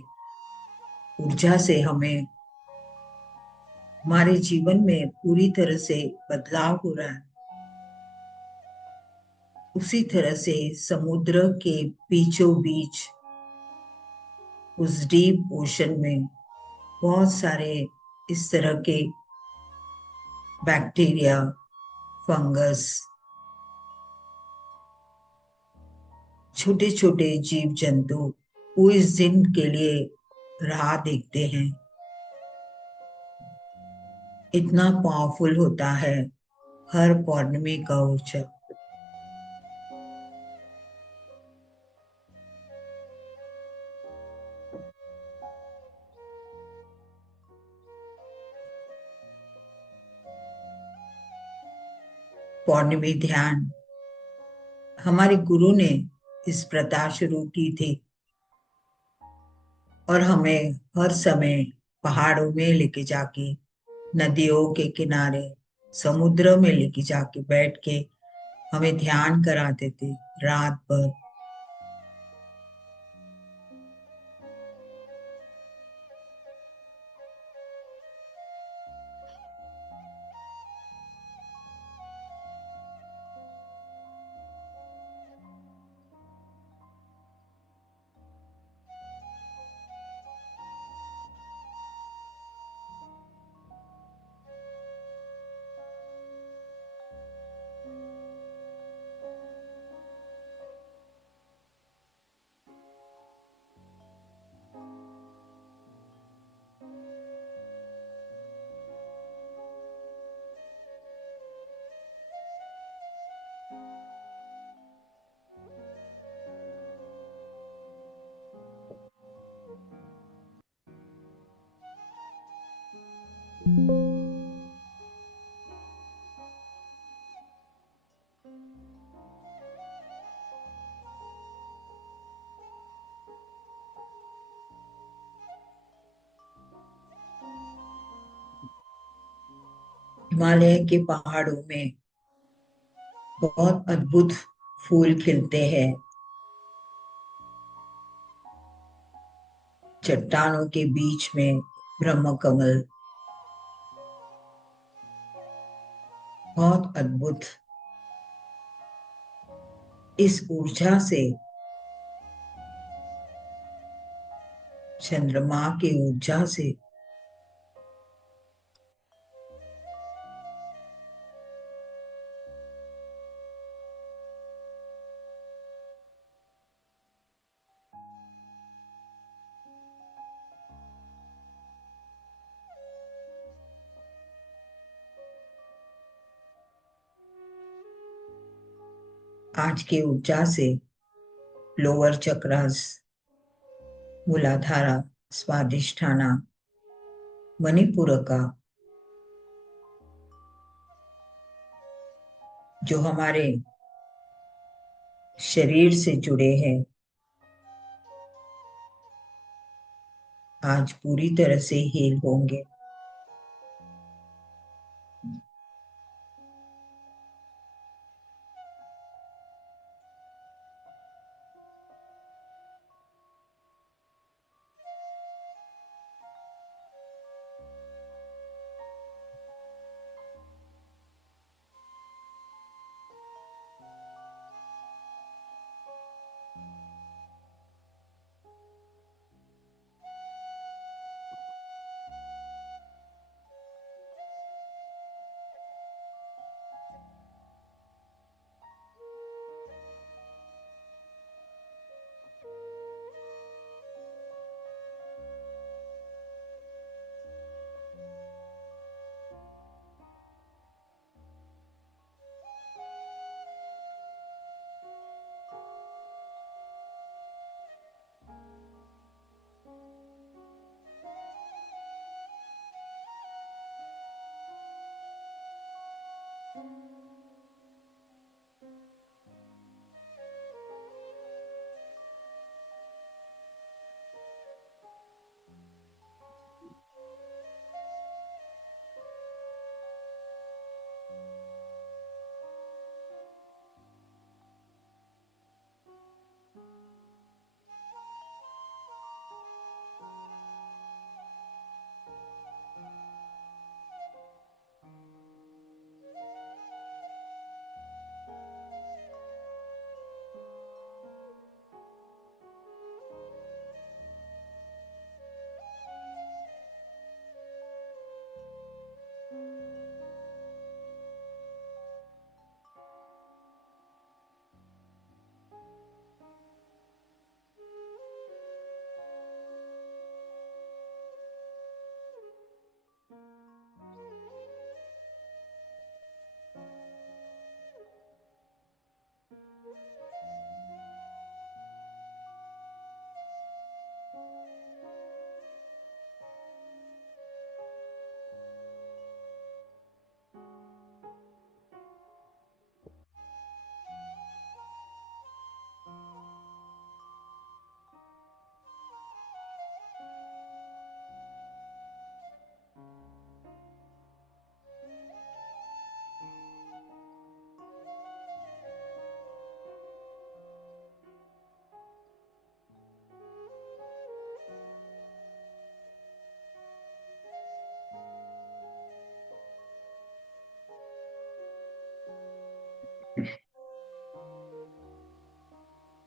ऊर्जा से हमें हमारे जीवन में पूरी तरह से बदलाव हो रहा है, उसी तरह से समुद्र के बीचों बीच उस डीप ओशन में बहुत सारे इस तरह के बैक्टीरिया, फंगस, छोटे छोटे जीव जंतु वो इस दिन के लिए राह देखते हैं। इतना पावरफुल होता है हर पौर्णमी का ऊर्जा। पौर्णमी ध्यान हमारे गुरु ने इस प्रथा शुरू की थी और हमें हर समय पहाड़ों में लेके जाके, नदियों के किनारे, समुद्र में लेके जाके बैठ के हमें ध्यान कराते थे रात भर। हिमालय के पहाड़ों में बहुत अद्भुत फूल खिलते हैं। चट्टानों के बीच में ब्रह्म कमल, बहुत अद्भुत। इस ऊर्जा से, चंद्रमा की ऊर्जा से आज की ऊर्जा से लोअर चक्रास, मूलाधारा, स्वादिष्ठाना, मणिपुरका, जो हमारे शरीर से जुड़े हैं, आज पूरी तरह से हील होंगे।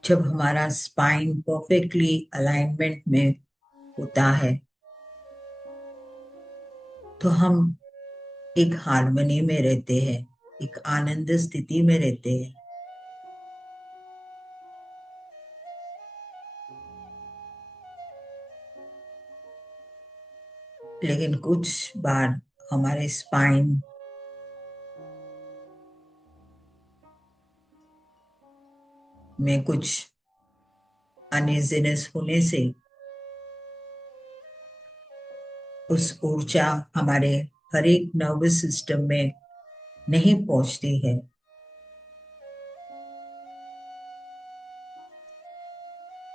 जब हमारा स्पाइन परफेक्टली अलाइनमेंट में होता है तो हम एक हार्मनी में रहते हैं, एक आनंद स्थिति में रहते हैं। लेकिन कुछ बार हमारे स्पाइन में कुछ अनइजीनेस होने से उस ऊर्जा हमारे हर एक नर्वस सिस्टम में नहीं पहुंचती है।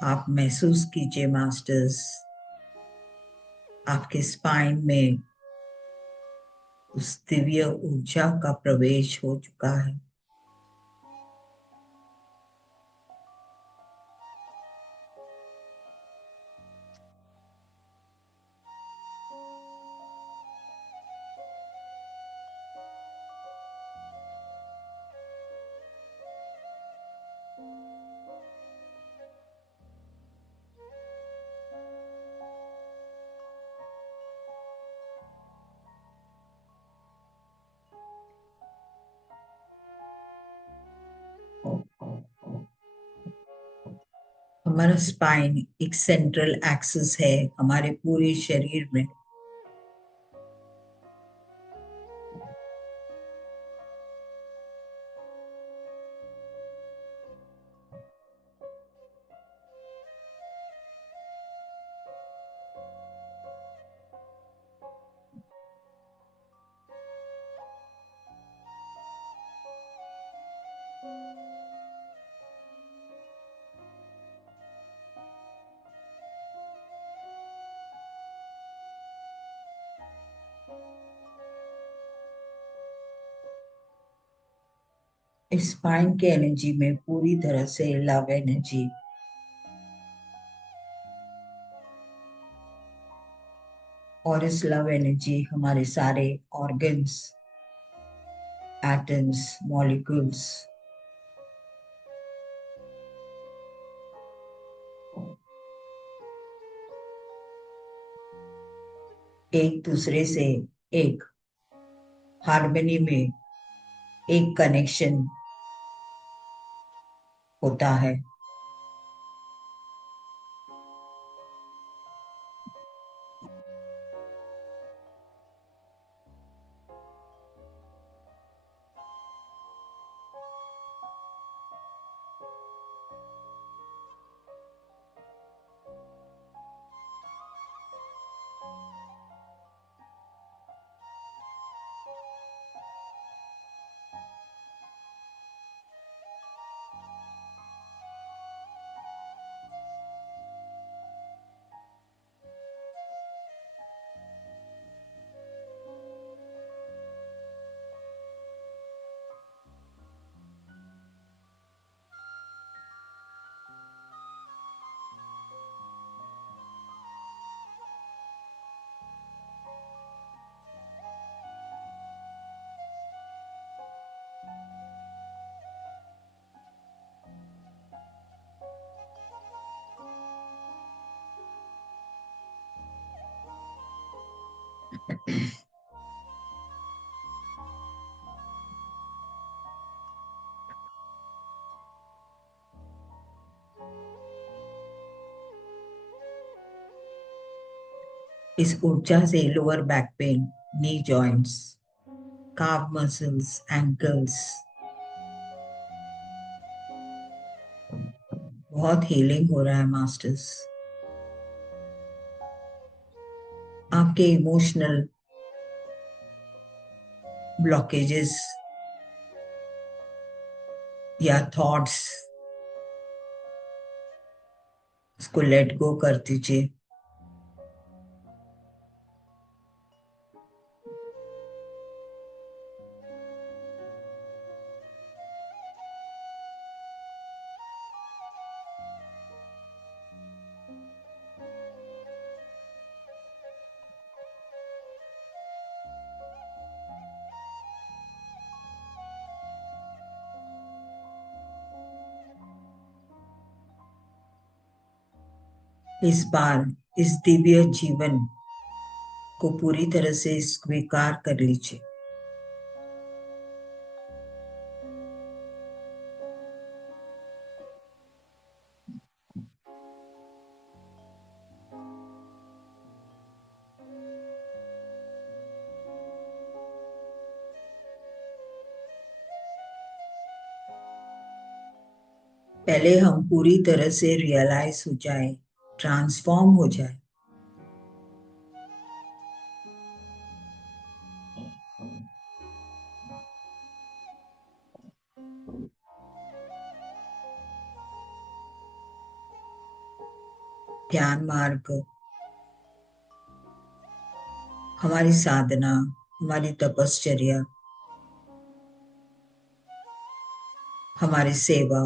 आप महसूस कीजिए मास्टर्स, आपके स्पाइन में उस दिव्य ऊर्जा का प्रवेश हो चुका है। हमारा स्पाइन एक सेंट्रल एक्सिस है हमारे पूरे शरीर में। इस स्पाइन के एनर्जी में पूरी तरह से लव एनर्जी, और इस लव एनर्जी हमारे सारे ऑर्गन्स, एटम्स, मॉलिक्यूल्स एक दूसरे से एक हार्मनी में एक कनेक्शन होता है। इस ऊर्जा से लोअर बैक पेन, नी जॉइंट्स, calf muscles, ankles बहुत हीलिंग हो रहा है मास्टर्स। आपके इमोशनल ब्लॉकेजेस या थॉट्स, उसको लेट गो कर दीजिए। इस बार इस दिव्य जीवन को पूरी तरह से स्वीकार कर लीजिए। पहले हम पूरी तरह से रियलाइज हो जाए, ट्रांसफॉर्म हो जाए। ध्यान मार्ग, हमारी साधना, हमारी तपश्चर्या, हमारी सेवा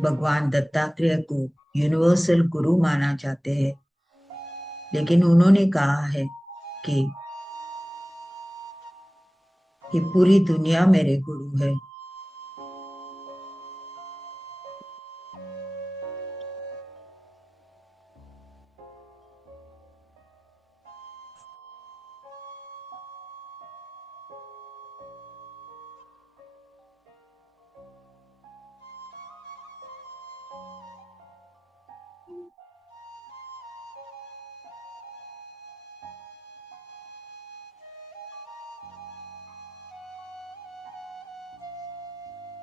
भगवान दत्तात्रेय को यूनिवर्सल गुरु माना जाते हैं, लेकिन उन्होंने कहा है कि ये पूरी दुनिया मेरे गुरु है।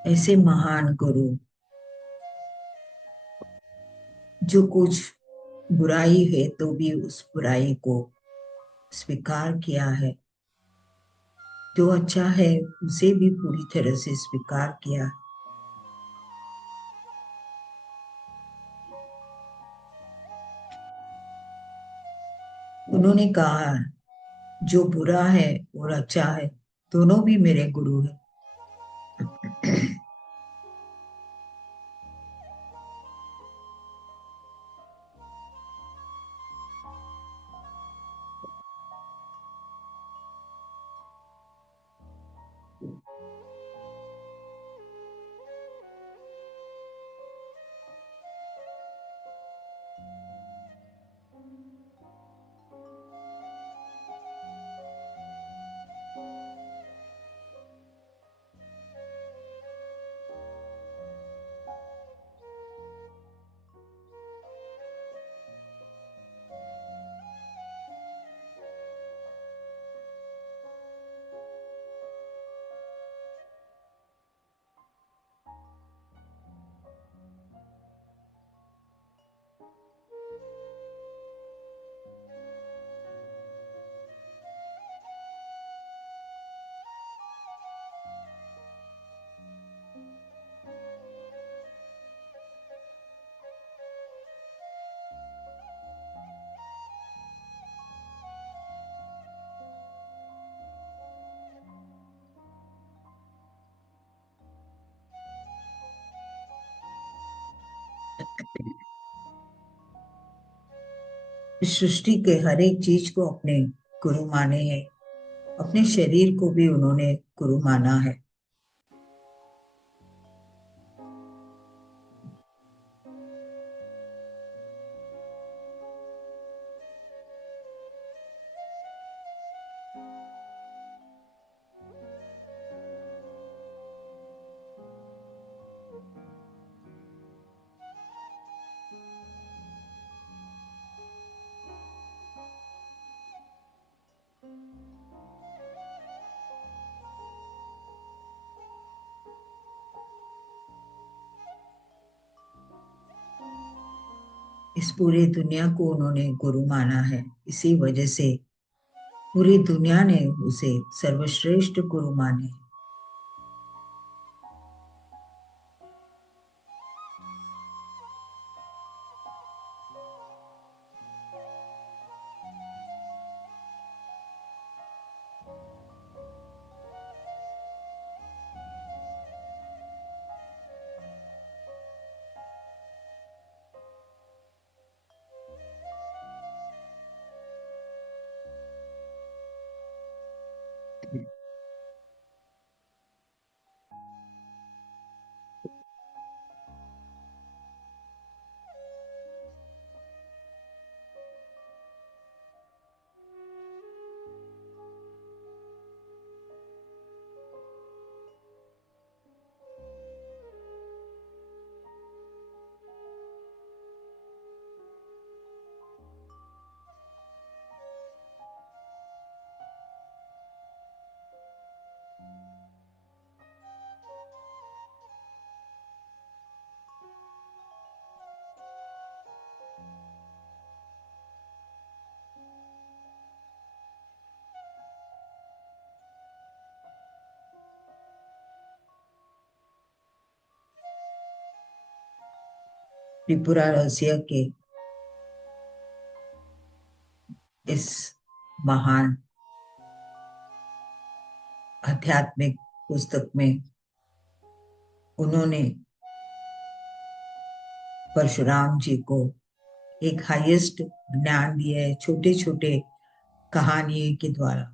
ऐसे महान गुरु जो कुछ बुराई है तो भी उस बुराई को स्वीकार किया है, जो अच्छा है उसे भी पूरी तरह से स्वीकार किया। उन्होंने कहा जो बुरा है और अच्छा है दोनों भी मेरे गुरु हैं। इस सृष्टि के हर एक चीज को अपने गुरु माने हैं, अपने शरीर को भी उन्होंने गुरु माना है। इस पूरी दुनिया को उन्होंने गुरु माना है, इसी वजह से पूरी दुनिया ने उसे सर्वश्रेष्ठ गुरु माने। त्रिपुरा रहस्य के इस महान आध्यात्मिक पुस्तक में उन्होंने परशुराम जी को एक हाईएस्ट ज्ञान दिया है छोटे छोटे कहानी के द्वारा।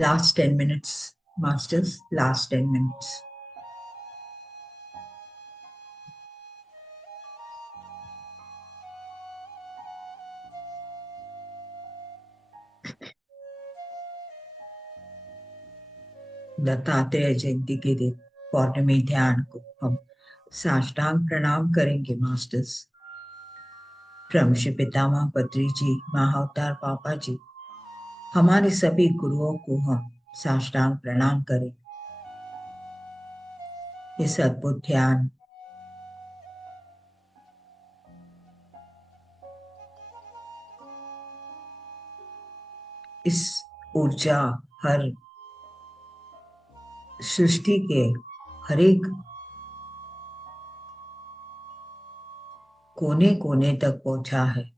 Last 10 minutes, masters, last 10 minutes. Dattatreya जयंती के दिन पौर्णमी ध्यान को हम साष्टांग प्रणाम करेंगे मास्टर्स। ब्रह्मश्री पितामह पत्री जी, महाअवतार पापा जी, हमारे सभी गुरुओं को हम साष्टांग प्रणाम करें। इस अद्भुत ध्यान इस ऊर्जा हर सृष्टि के हर एक कोने कोने तक पहुंचा है।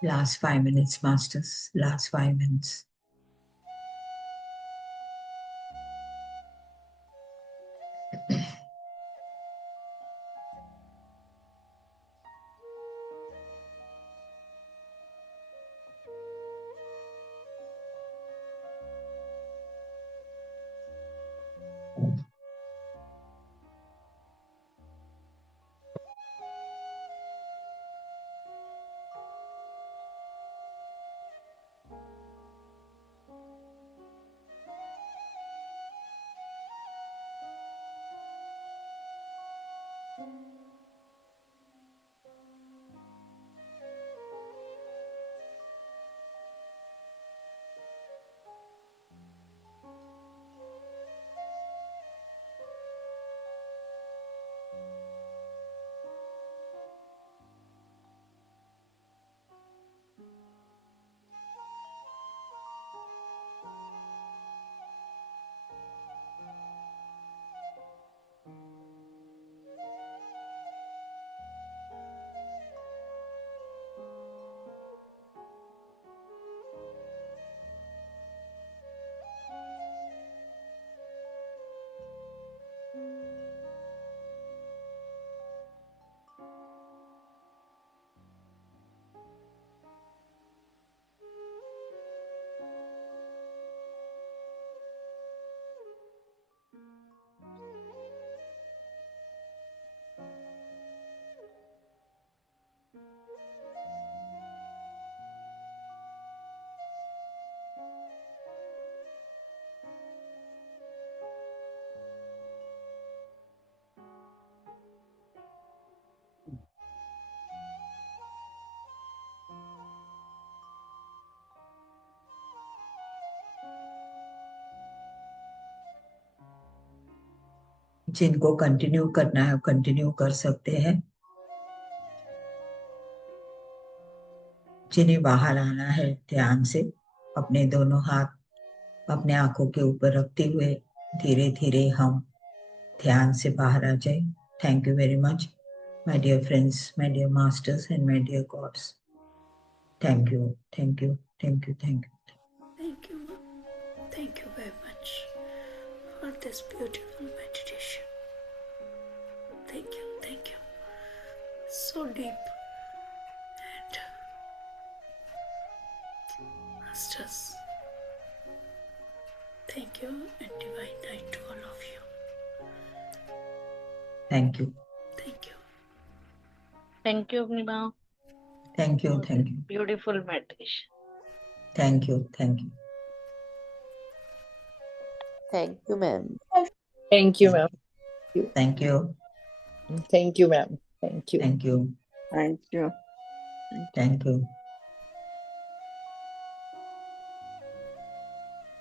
Last 5 minutes, masters. Last 5 minutes. जिनको कंटिन्यू करना है कंटिन्यू कर सकते हैं, जिन्हें बाहर आना है ध्यान से अपने दोनों हाथ अपने आंखों के ऊपर रखते हुए धीरे धीरे हम ध्यान से बाहर आ जाए। Thank you very much my dear friends, my dear masters and my dear gods. Thank you, thank you, thank you, thank you. Thank you, ma'am. Thank you very much for this beautiful meditation. Thank you, thank you. So deep. And masters, thank you and divine night to all of you. Thank you, Thank you. Thank you, Nima. Thank you, thank you, Beautiful meditation. Thank you, thank you, Thank you, ma'am. Thank you, ma'am. Thank you, Thank you, ma'am. Thank you. Thank you, thank you. Thank you.